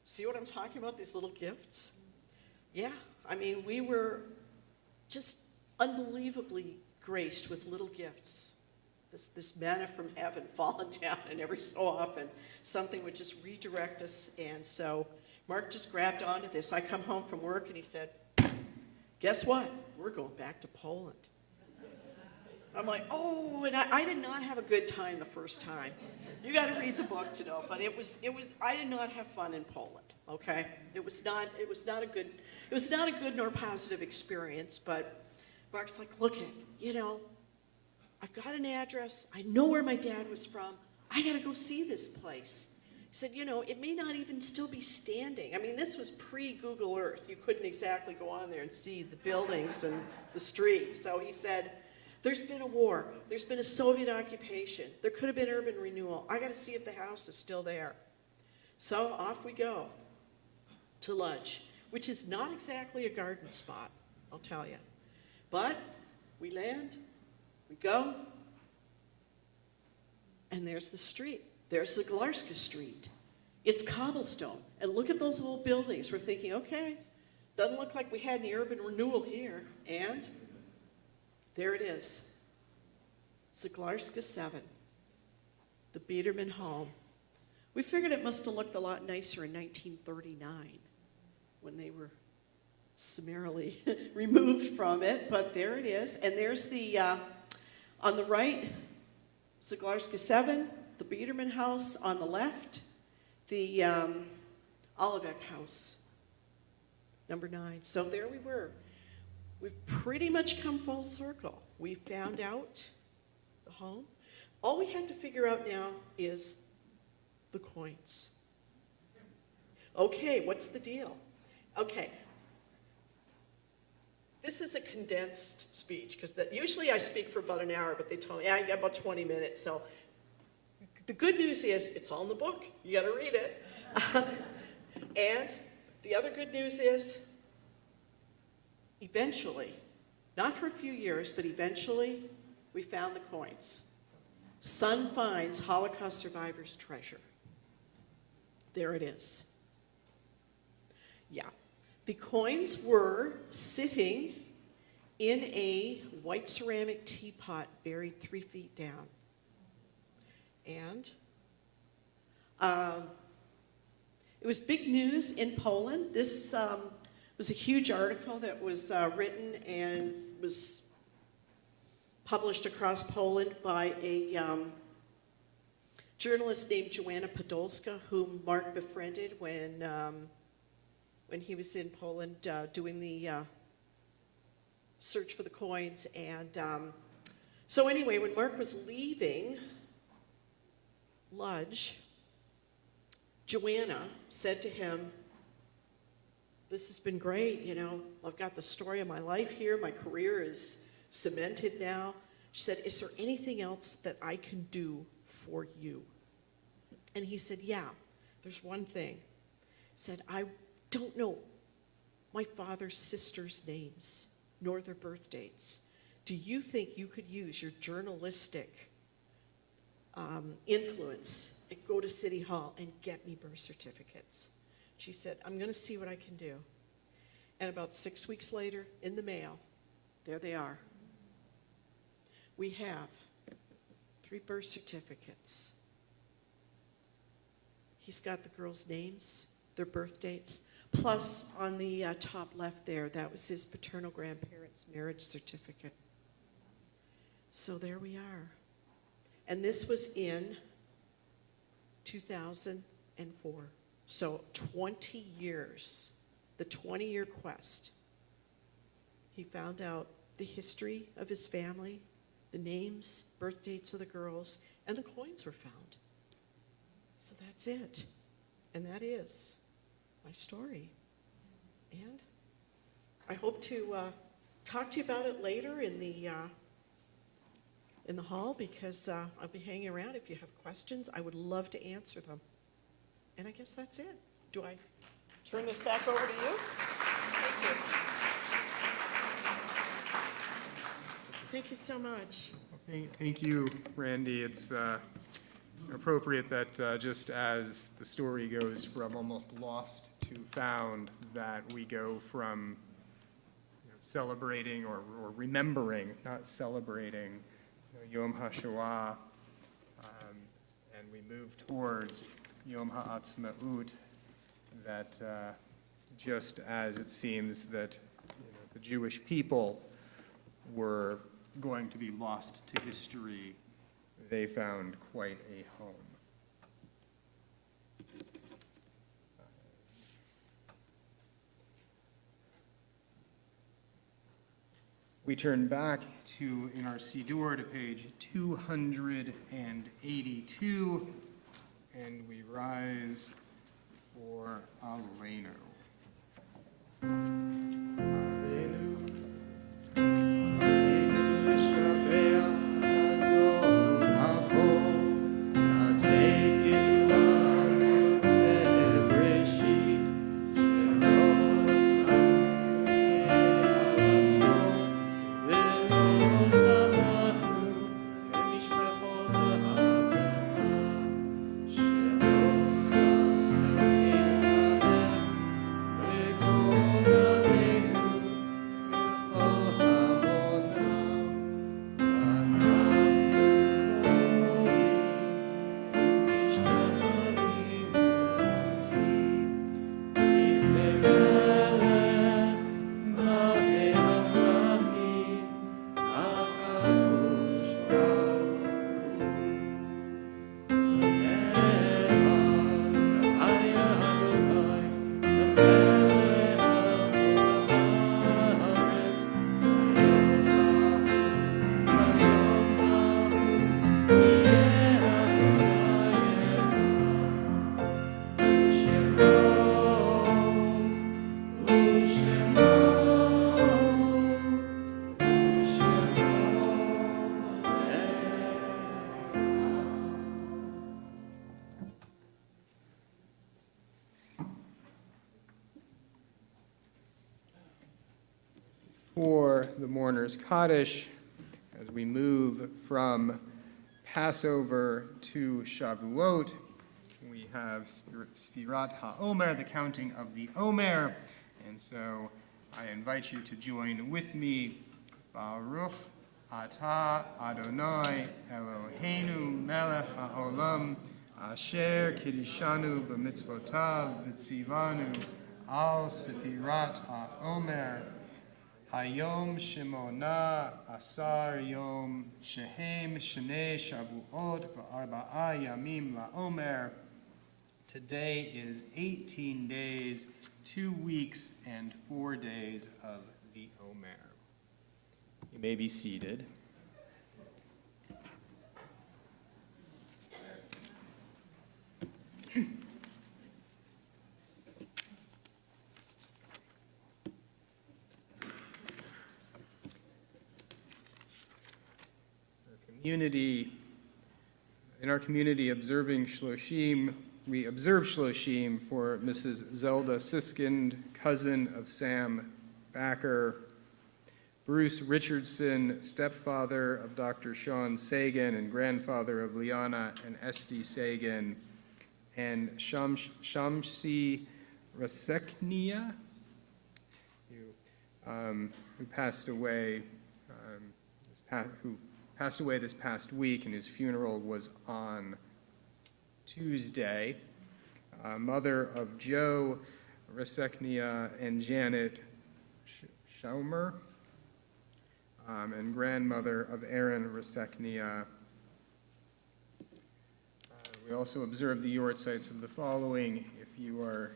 see what I'm talking about, these little gifts? Yeah, I mean, we were just unbelievably graced with little gifts. This manna from heaven falling down, and every so often something would just redirect us. And so Mark just grabbed onto this. I come home from work and he said, guess what? We're going back to Poland. I'm like, oh, and I did not have a good time the first time. You got to read the book to know, but I did not have fun in Poland. okay? It was not a good nor positive experience, but Mark's like, look it, you know, I've got an address, I know where my dad was from, I gotta go see this place. He said, you know, it may not even still be standing. I mean, this was pre-Google Earth. You couldn't exactly go on there and see the buildings and the streets. So he said, there's been a war, there's been a Soviet occupation, there could have been urban renewal. I gotta see if the house is still there. So off we go to Ludge, which is not exactly a garden spot, I'll tell you. But we land, we go, and there's the street. There's the Galarska Street. It's cobblestone. And look at those old buildings. We're thinking, okay, doesn't look like we had any urban renewal here. And there it is. It's the Galarska 7, the Biederman home. We figured it must have looked a lot nicer in 1939 when they were summarily removed from it, but there it is. And there's the, on the right, it's the Galarska 7, the Biederman house. On the left, the Olivec house, number 9. So there we were. We've pretty much come full circle. We found out the home. All we had to figure out now is the coins. Okay, what's the deal? Okay. This is a condensed speech, because usually I speak for about an hour, but they told me I got about 20 minutes. So the good news is it's all in the book. You got to read it. And the other good news is eventually, not for a few years, but eventually, we found the coins. Son finds Holocaust survivors' treasure. There it is. Yeah. The coins were sitting in a white ceramic teapot buried 3 feet down. And it was big news in Poland. This was a huge article that was written and was published across Poland by a journalist named Joanna Podolska, whom Mark befriended when he was in Poland doing the search for the coins. And so anyway, when Mark was leaving Ludge, Joanna said to him, this has been great, you know, I've got the story of my life here, my career is cemented now. She said, is there anything else that I can do for you? And he said, yeah, there's one thing. He said, I don't know my father's sisters' names, nor their birth dates. Do you think you could use your journalistic influence and go to City Hall and get me birth certificates? She said, I'm going to see what I can do. And about 6 weeks later, in the mail, there they are. We have 3 birth certificates. He's got the girls' names, their birth dates, plus on the top left there, that was his paternal grandparents' marriage certificate. So there we are. And this was in 2004. So 20 years, the 20-year quest. He found out the history of his family, the names, birth dates of the girls, and the coins were found. So that's it. And that is my story. And I hope to talk to you about it later in the hall, because I'll be hanging around. If you have questions, I would love to answer them. And I guess that's it. Do I turn this back over to you? Thank you. Thank you so much. Thank you, Randy. It's appropriate that just as the story goes from almost lost to found, that we go from celebrating or remembering, not celebrating, Yom HaShoah, and we move towards Yom HaAtzmaut, that just as it seems that the Jewish people were going to be lost to history, they found quite a home. We turn back in our Siddur to page 282, and we rise for Aleinu. For the mourner's Kaddish, as we move from Passover to Shavuot, we have Sfirat HaOmer, the counting of the Omer, and so I invite you to join with me. Baruch Atah Adonai Eloheinu Melech HaOlam Asher Kiddushanu B'mitzvotav V'tzivanu Al Sfirat HaOmer Hayom Shemona Asar Yom Shehem Shnei Shavuot V'arba'a Yamim LaOmer. Today is 18 days, 2 weeks, and 4 days of the Omer. You may be seated. In our community, observing Shloshim, we observe Shloshim for Mrs. Zelda Siskind, cousin of Sam Backer, Bruce Richardson, stepfather of Dr. Sean Sagan and grandfather of Liana and Esty Sagan, and Shamsi Raseknia, who passed away this past week, and whose funeral was on Tuesday. Mother of Joe Raseknia and Janet Schaumer, and grandmother of Aaron Raseknia. We also observe the yortzites of the following. If you are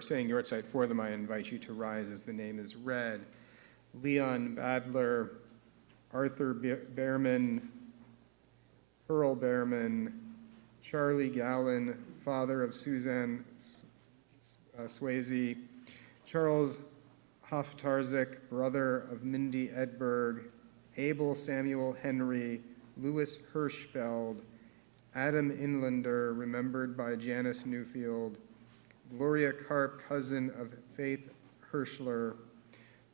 saying yortzite for them, I invite you to rise as the name is read. Leon Badler, Arthur Behrman, Pearl Behrman, Charlie Gallen, father of Suzanne Swayze, Charles Haftarzik, brother of Mindy Edberg, Abel Samuel Henry, Louis Hirschfeld, Adam Inlander, remembered by Janice Newfield, Gloria Karp, cousin of Faith Hirschler,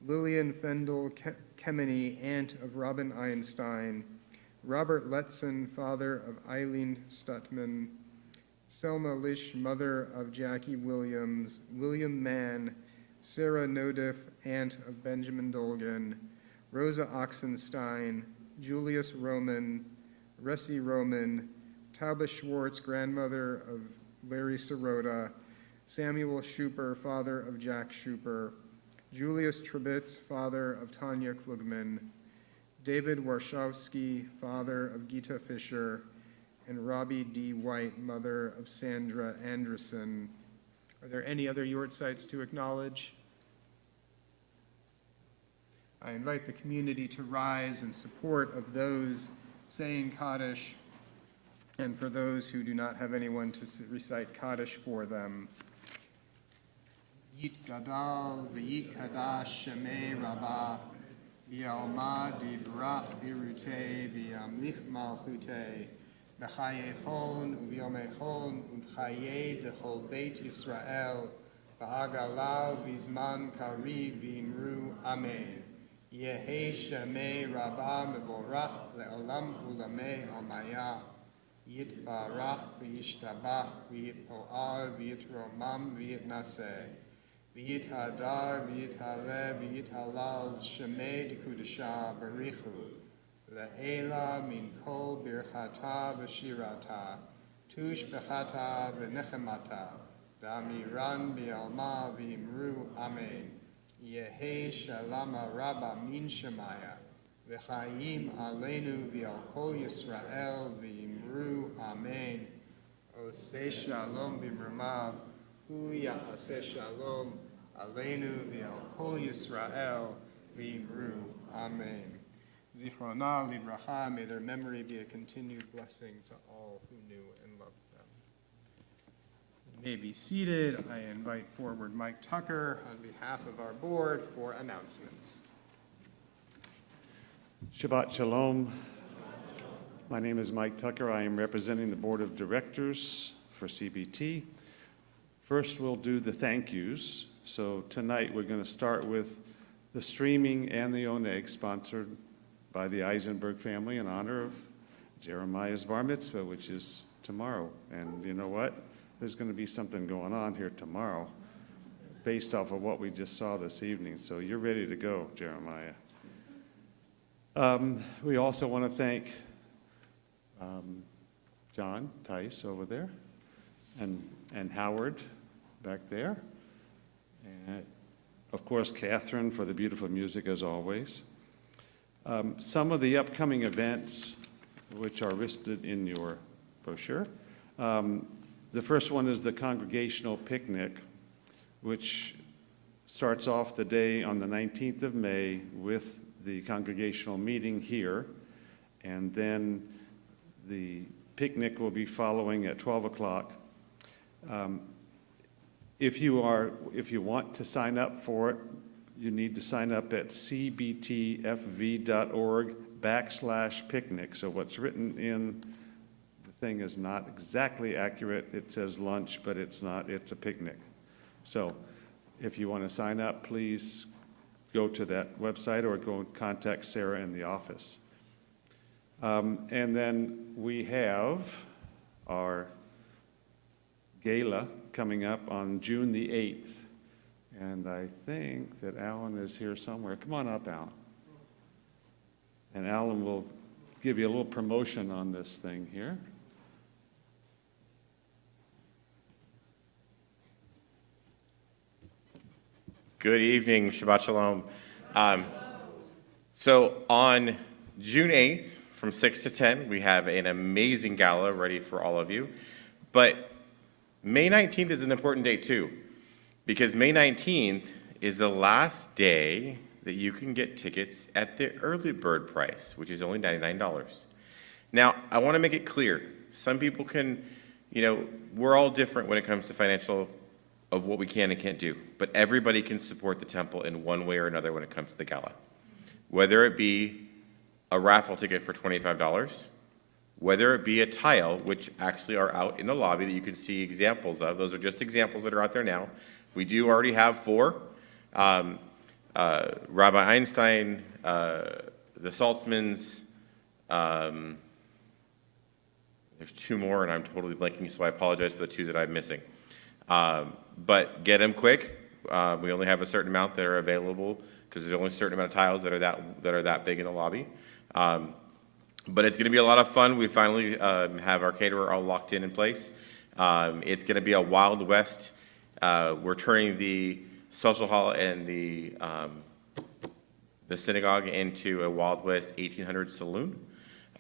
Lillian Fendel Kemeny, aunt of Robin Einstein, Robert Letson, father of Eileen Stutman, Selma Lish, mother of Jackie Williams, William Mann, Sarah Nodiff, aunt of Benjamin Dolgan, Rosa Oxenstein, Julius Roman, Ressie Roman, Tauba Schwartz, grandmother of Larry Sirota, Samuel Schuper, father of Jack Schuper, Julius Trebitz, father of Tanya Klugman, David Warshawski, father of Gita Fisher, and Robbie D. White, mother of Sandra Anderson. Are there any other yortzites to acknowledge? I invite the community to rise in support of those saying Kaddish, and for those who do not have anyone to recite Kaddish for them. Yit gadal v'yit kadash shemei rabbah, v'yalma divrach birute v'yamlich malchute, v'chayechon u'vyomechon u'chayei dechol beit Yisrael, v'agalau v'zman kariv v'imru amen. Yehi shemei rabbah mevorach le'olam u'lamei amaya. Yitbarach v'yishtabach v'yitpo'ar v'yitromam v'yitnaseh. V'yithadar v'yithaleh v'yithalal shemei dekudashah barichu. Le'ela min kol birchata v'shirata. Tush b'chata v'nechemata. Damiran b'yalma v'imru amen. Yehi shalama rabba min shemaya. V'chayim aleinu v'al kol Yisrael v'imru amen. Oseh shalom b'mirmav, hu ya'aseh shalom aleinu v'al kol Yisrael v'imru amen. Zichrona livracha, may their memory be a continued blessing to all who knew and loved them. You may be seated. I invite forward Mike Tucker on behalf of our board for announcements. Shabbat Shalom. My name is Mike Tucker. I am representing the Board of Directors for CBT. First, we'll do the thank yous. So tonight, we're going to start with the streaming and the oneg, sponsored by the Eisenberg family in honor of Jeremiah's bar mitzvah, which is tomorrow. And you know what? There's going to be something going on here tomorrow based off of what we just saw this evening. So you're ready to go, Jeremiah. We also want to thank John Tice over there and Howard back there. And of course, Catherine for the beautiful music as always. Some of the upcoming events which are listed in your brochure. The first one is the Congregational Picnic, which starts off the day on the 19th of May with the congregational meeting here, and then the picnic will be following at 12 o'clock. If you want to sign up for it, you need to sign up at cbtfv.org/picnic. So what's written in the thing is not exactly accurate. It says lunch, but it's not, it's a picnic. So if you want to sign up, please go to that website or go and contact Sarah in the office. And then we have our gala coming up on June the 8th. And I think that Alan is here somewhere. Come on up, Alan. And Alan will give you a little promotion on this thing here. Good evening, Shabbat Shalom. So on June 8th, from 6 to 10, we have an amazing gala ready for all of you. But May 19th is an important day too, because May 19th is the last day that you can get tickets at the early bird price, which is only $99. Now, I want to make it clear. Some people can, we're all different when it comes to financial of what we can and can't do, but everybody can support the temple in one way or another when it comes to the gala. Whether it be a raffle ticket for $25, whether it be a tile, which actually are out in the lobby that you can see examples of. Those are just examples that are out there now. We do already have 4. Rabbi Einstein, the Saltzmans, there's 2 more, and I'm totally blanking, so I apologize for the 2 that I'm missing. But get them quick. We only have a certain amount that are available because there's only a certain amount of tiles that are that big in the lobby. But it's going to be a lot of fun. We finally have our caterer all locked in place. It's going to be a Wild West. We're turning the social hall and the synagogue into a Wild West 1800s saloon.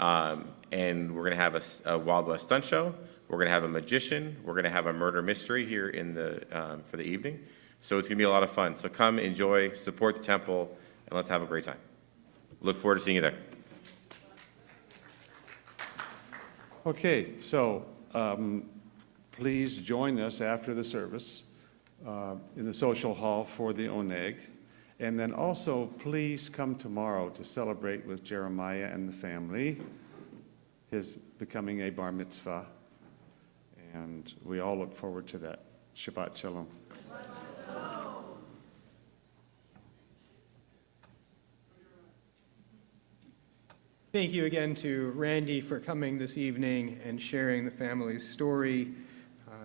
And we're going to have a Wild West stunt show. We're going to have a magician. We're going to have a murder mystery here in the for the evening. So it's going to be a lot of fun. So come, enjoy, support the temple. and let's have a great time. Look forward to seeing you there. Okay, so please join us after the service in the social hall for the oneg. And then also, please come tomorrow to celebrate with Jeremiah and the family, his becoming a bar mitzvah. And we all look forward to that. Shabbat Shalom. Thank you again to Randy for coming this evening and sharing the family's story.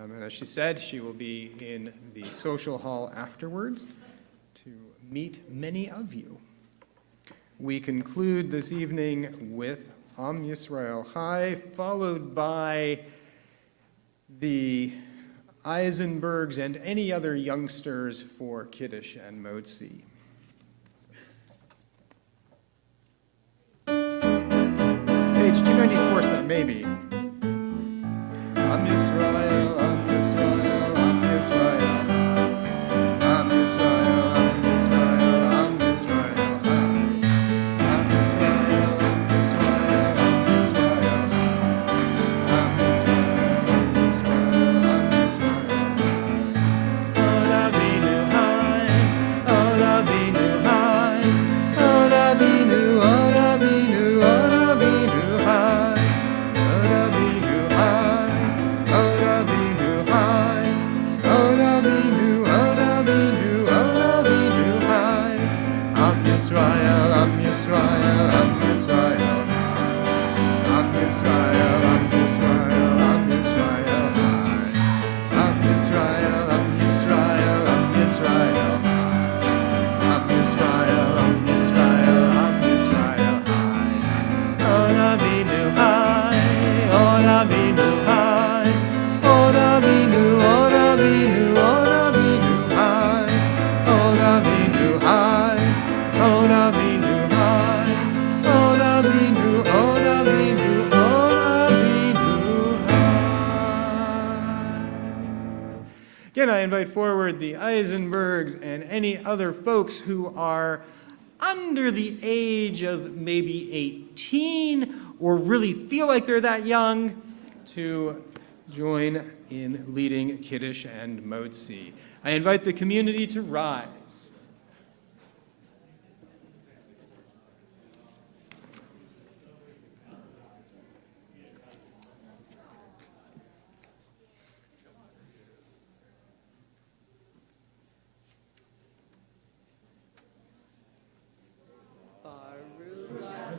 And as she said, she will be in the social hall afterwards to meet many of you. We conclude this evening with Am Yisrael Chai, followed by the Eisenbergs and any other youngsters for Kiddush and Motzi. Page 294, maybe. Am Yisrael, Am Yisrael, Am Yisrael. Am Yisrael, Am Yisrael, Am Yisrael. Am Yisrael, Am Yisrael, Am Yisrael. Am Yisrael, Am Yisrael, Am Yisrael. Od Avinu Hai, Od Avinu Hai, Od Avinu, Od Avinu, Od Avinu Hai, Od Avinu Hai, Od Avinu Hai, Od Avinu, Od Avinu, Od Avinu Hai. Am Yisrael, Am Yisrael, Am Yisrael. Am Yisrael, Am Yisrael, Am Yisrael Hai. Am Yisrael, Am Yisrael, Am Yisrael Hai. Am Yisrael, Am Yisrael, Am Yisrael Hai. Od Avinu Hai, Od Avinu Hai, Od Avinu, Od Avinu, Od Avinu Hai. Od Avinu Hai, Od Avinu Hai, Od Avinu, Od Avinu, Od Avinu Hai. Again, I invite forward the Eisenbergs and any other folks who are under the age of maybe 18 or really feel like they're that young to join in leading Kiddush and Motzi. I invite the community to rise.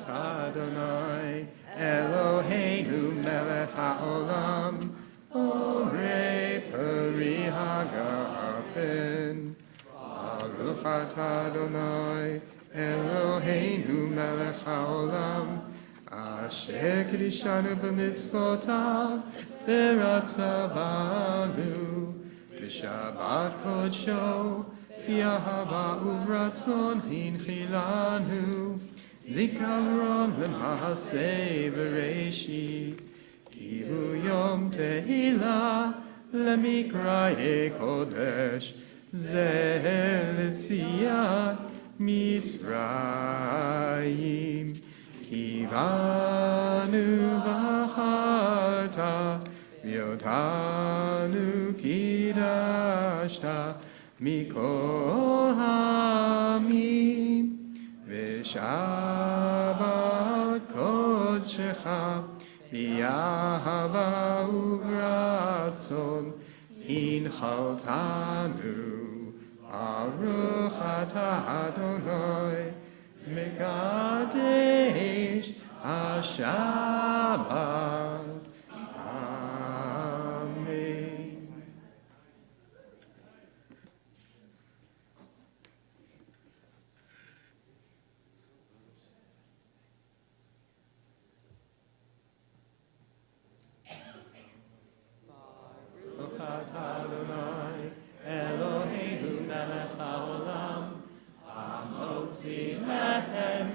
Adonai, Eloheinu melech haolam, Orei peri hagafen. Baruch atah Adonai, Eloheinu melech haolam, Asher kiddushanu b'mitzvotav, v'ratzav banu, v'shabbat kodsho, Yahava uvratzon hinchilanu. Zikaron lemahaseh bereshit, ki hu yom tehila lemikraye kodesh, zeh letziyat Mitzrayim. Ki banu v'acharta, v'yotanu kidashta, mikol hamim. Shabbat kodshecha, b'yahava uvratzon, hinchaltanu. Baruch atah Adonai, mekadesh hashabbat. Amen. Adonai, Eloheinu melech haolam, hamotzi lechem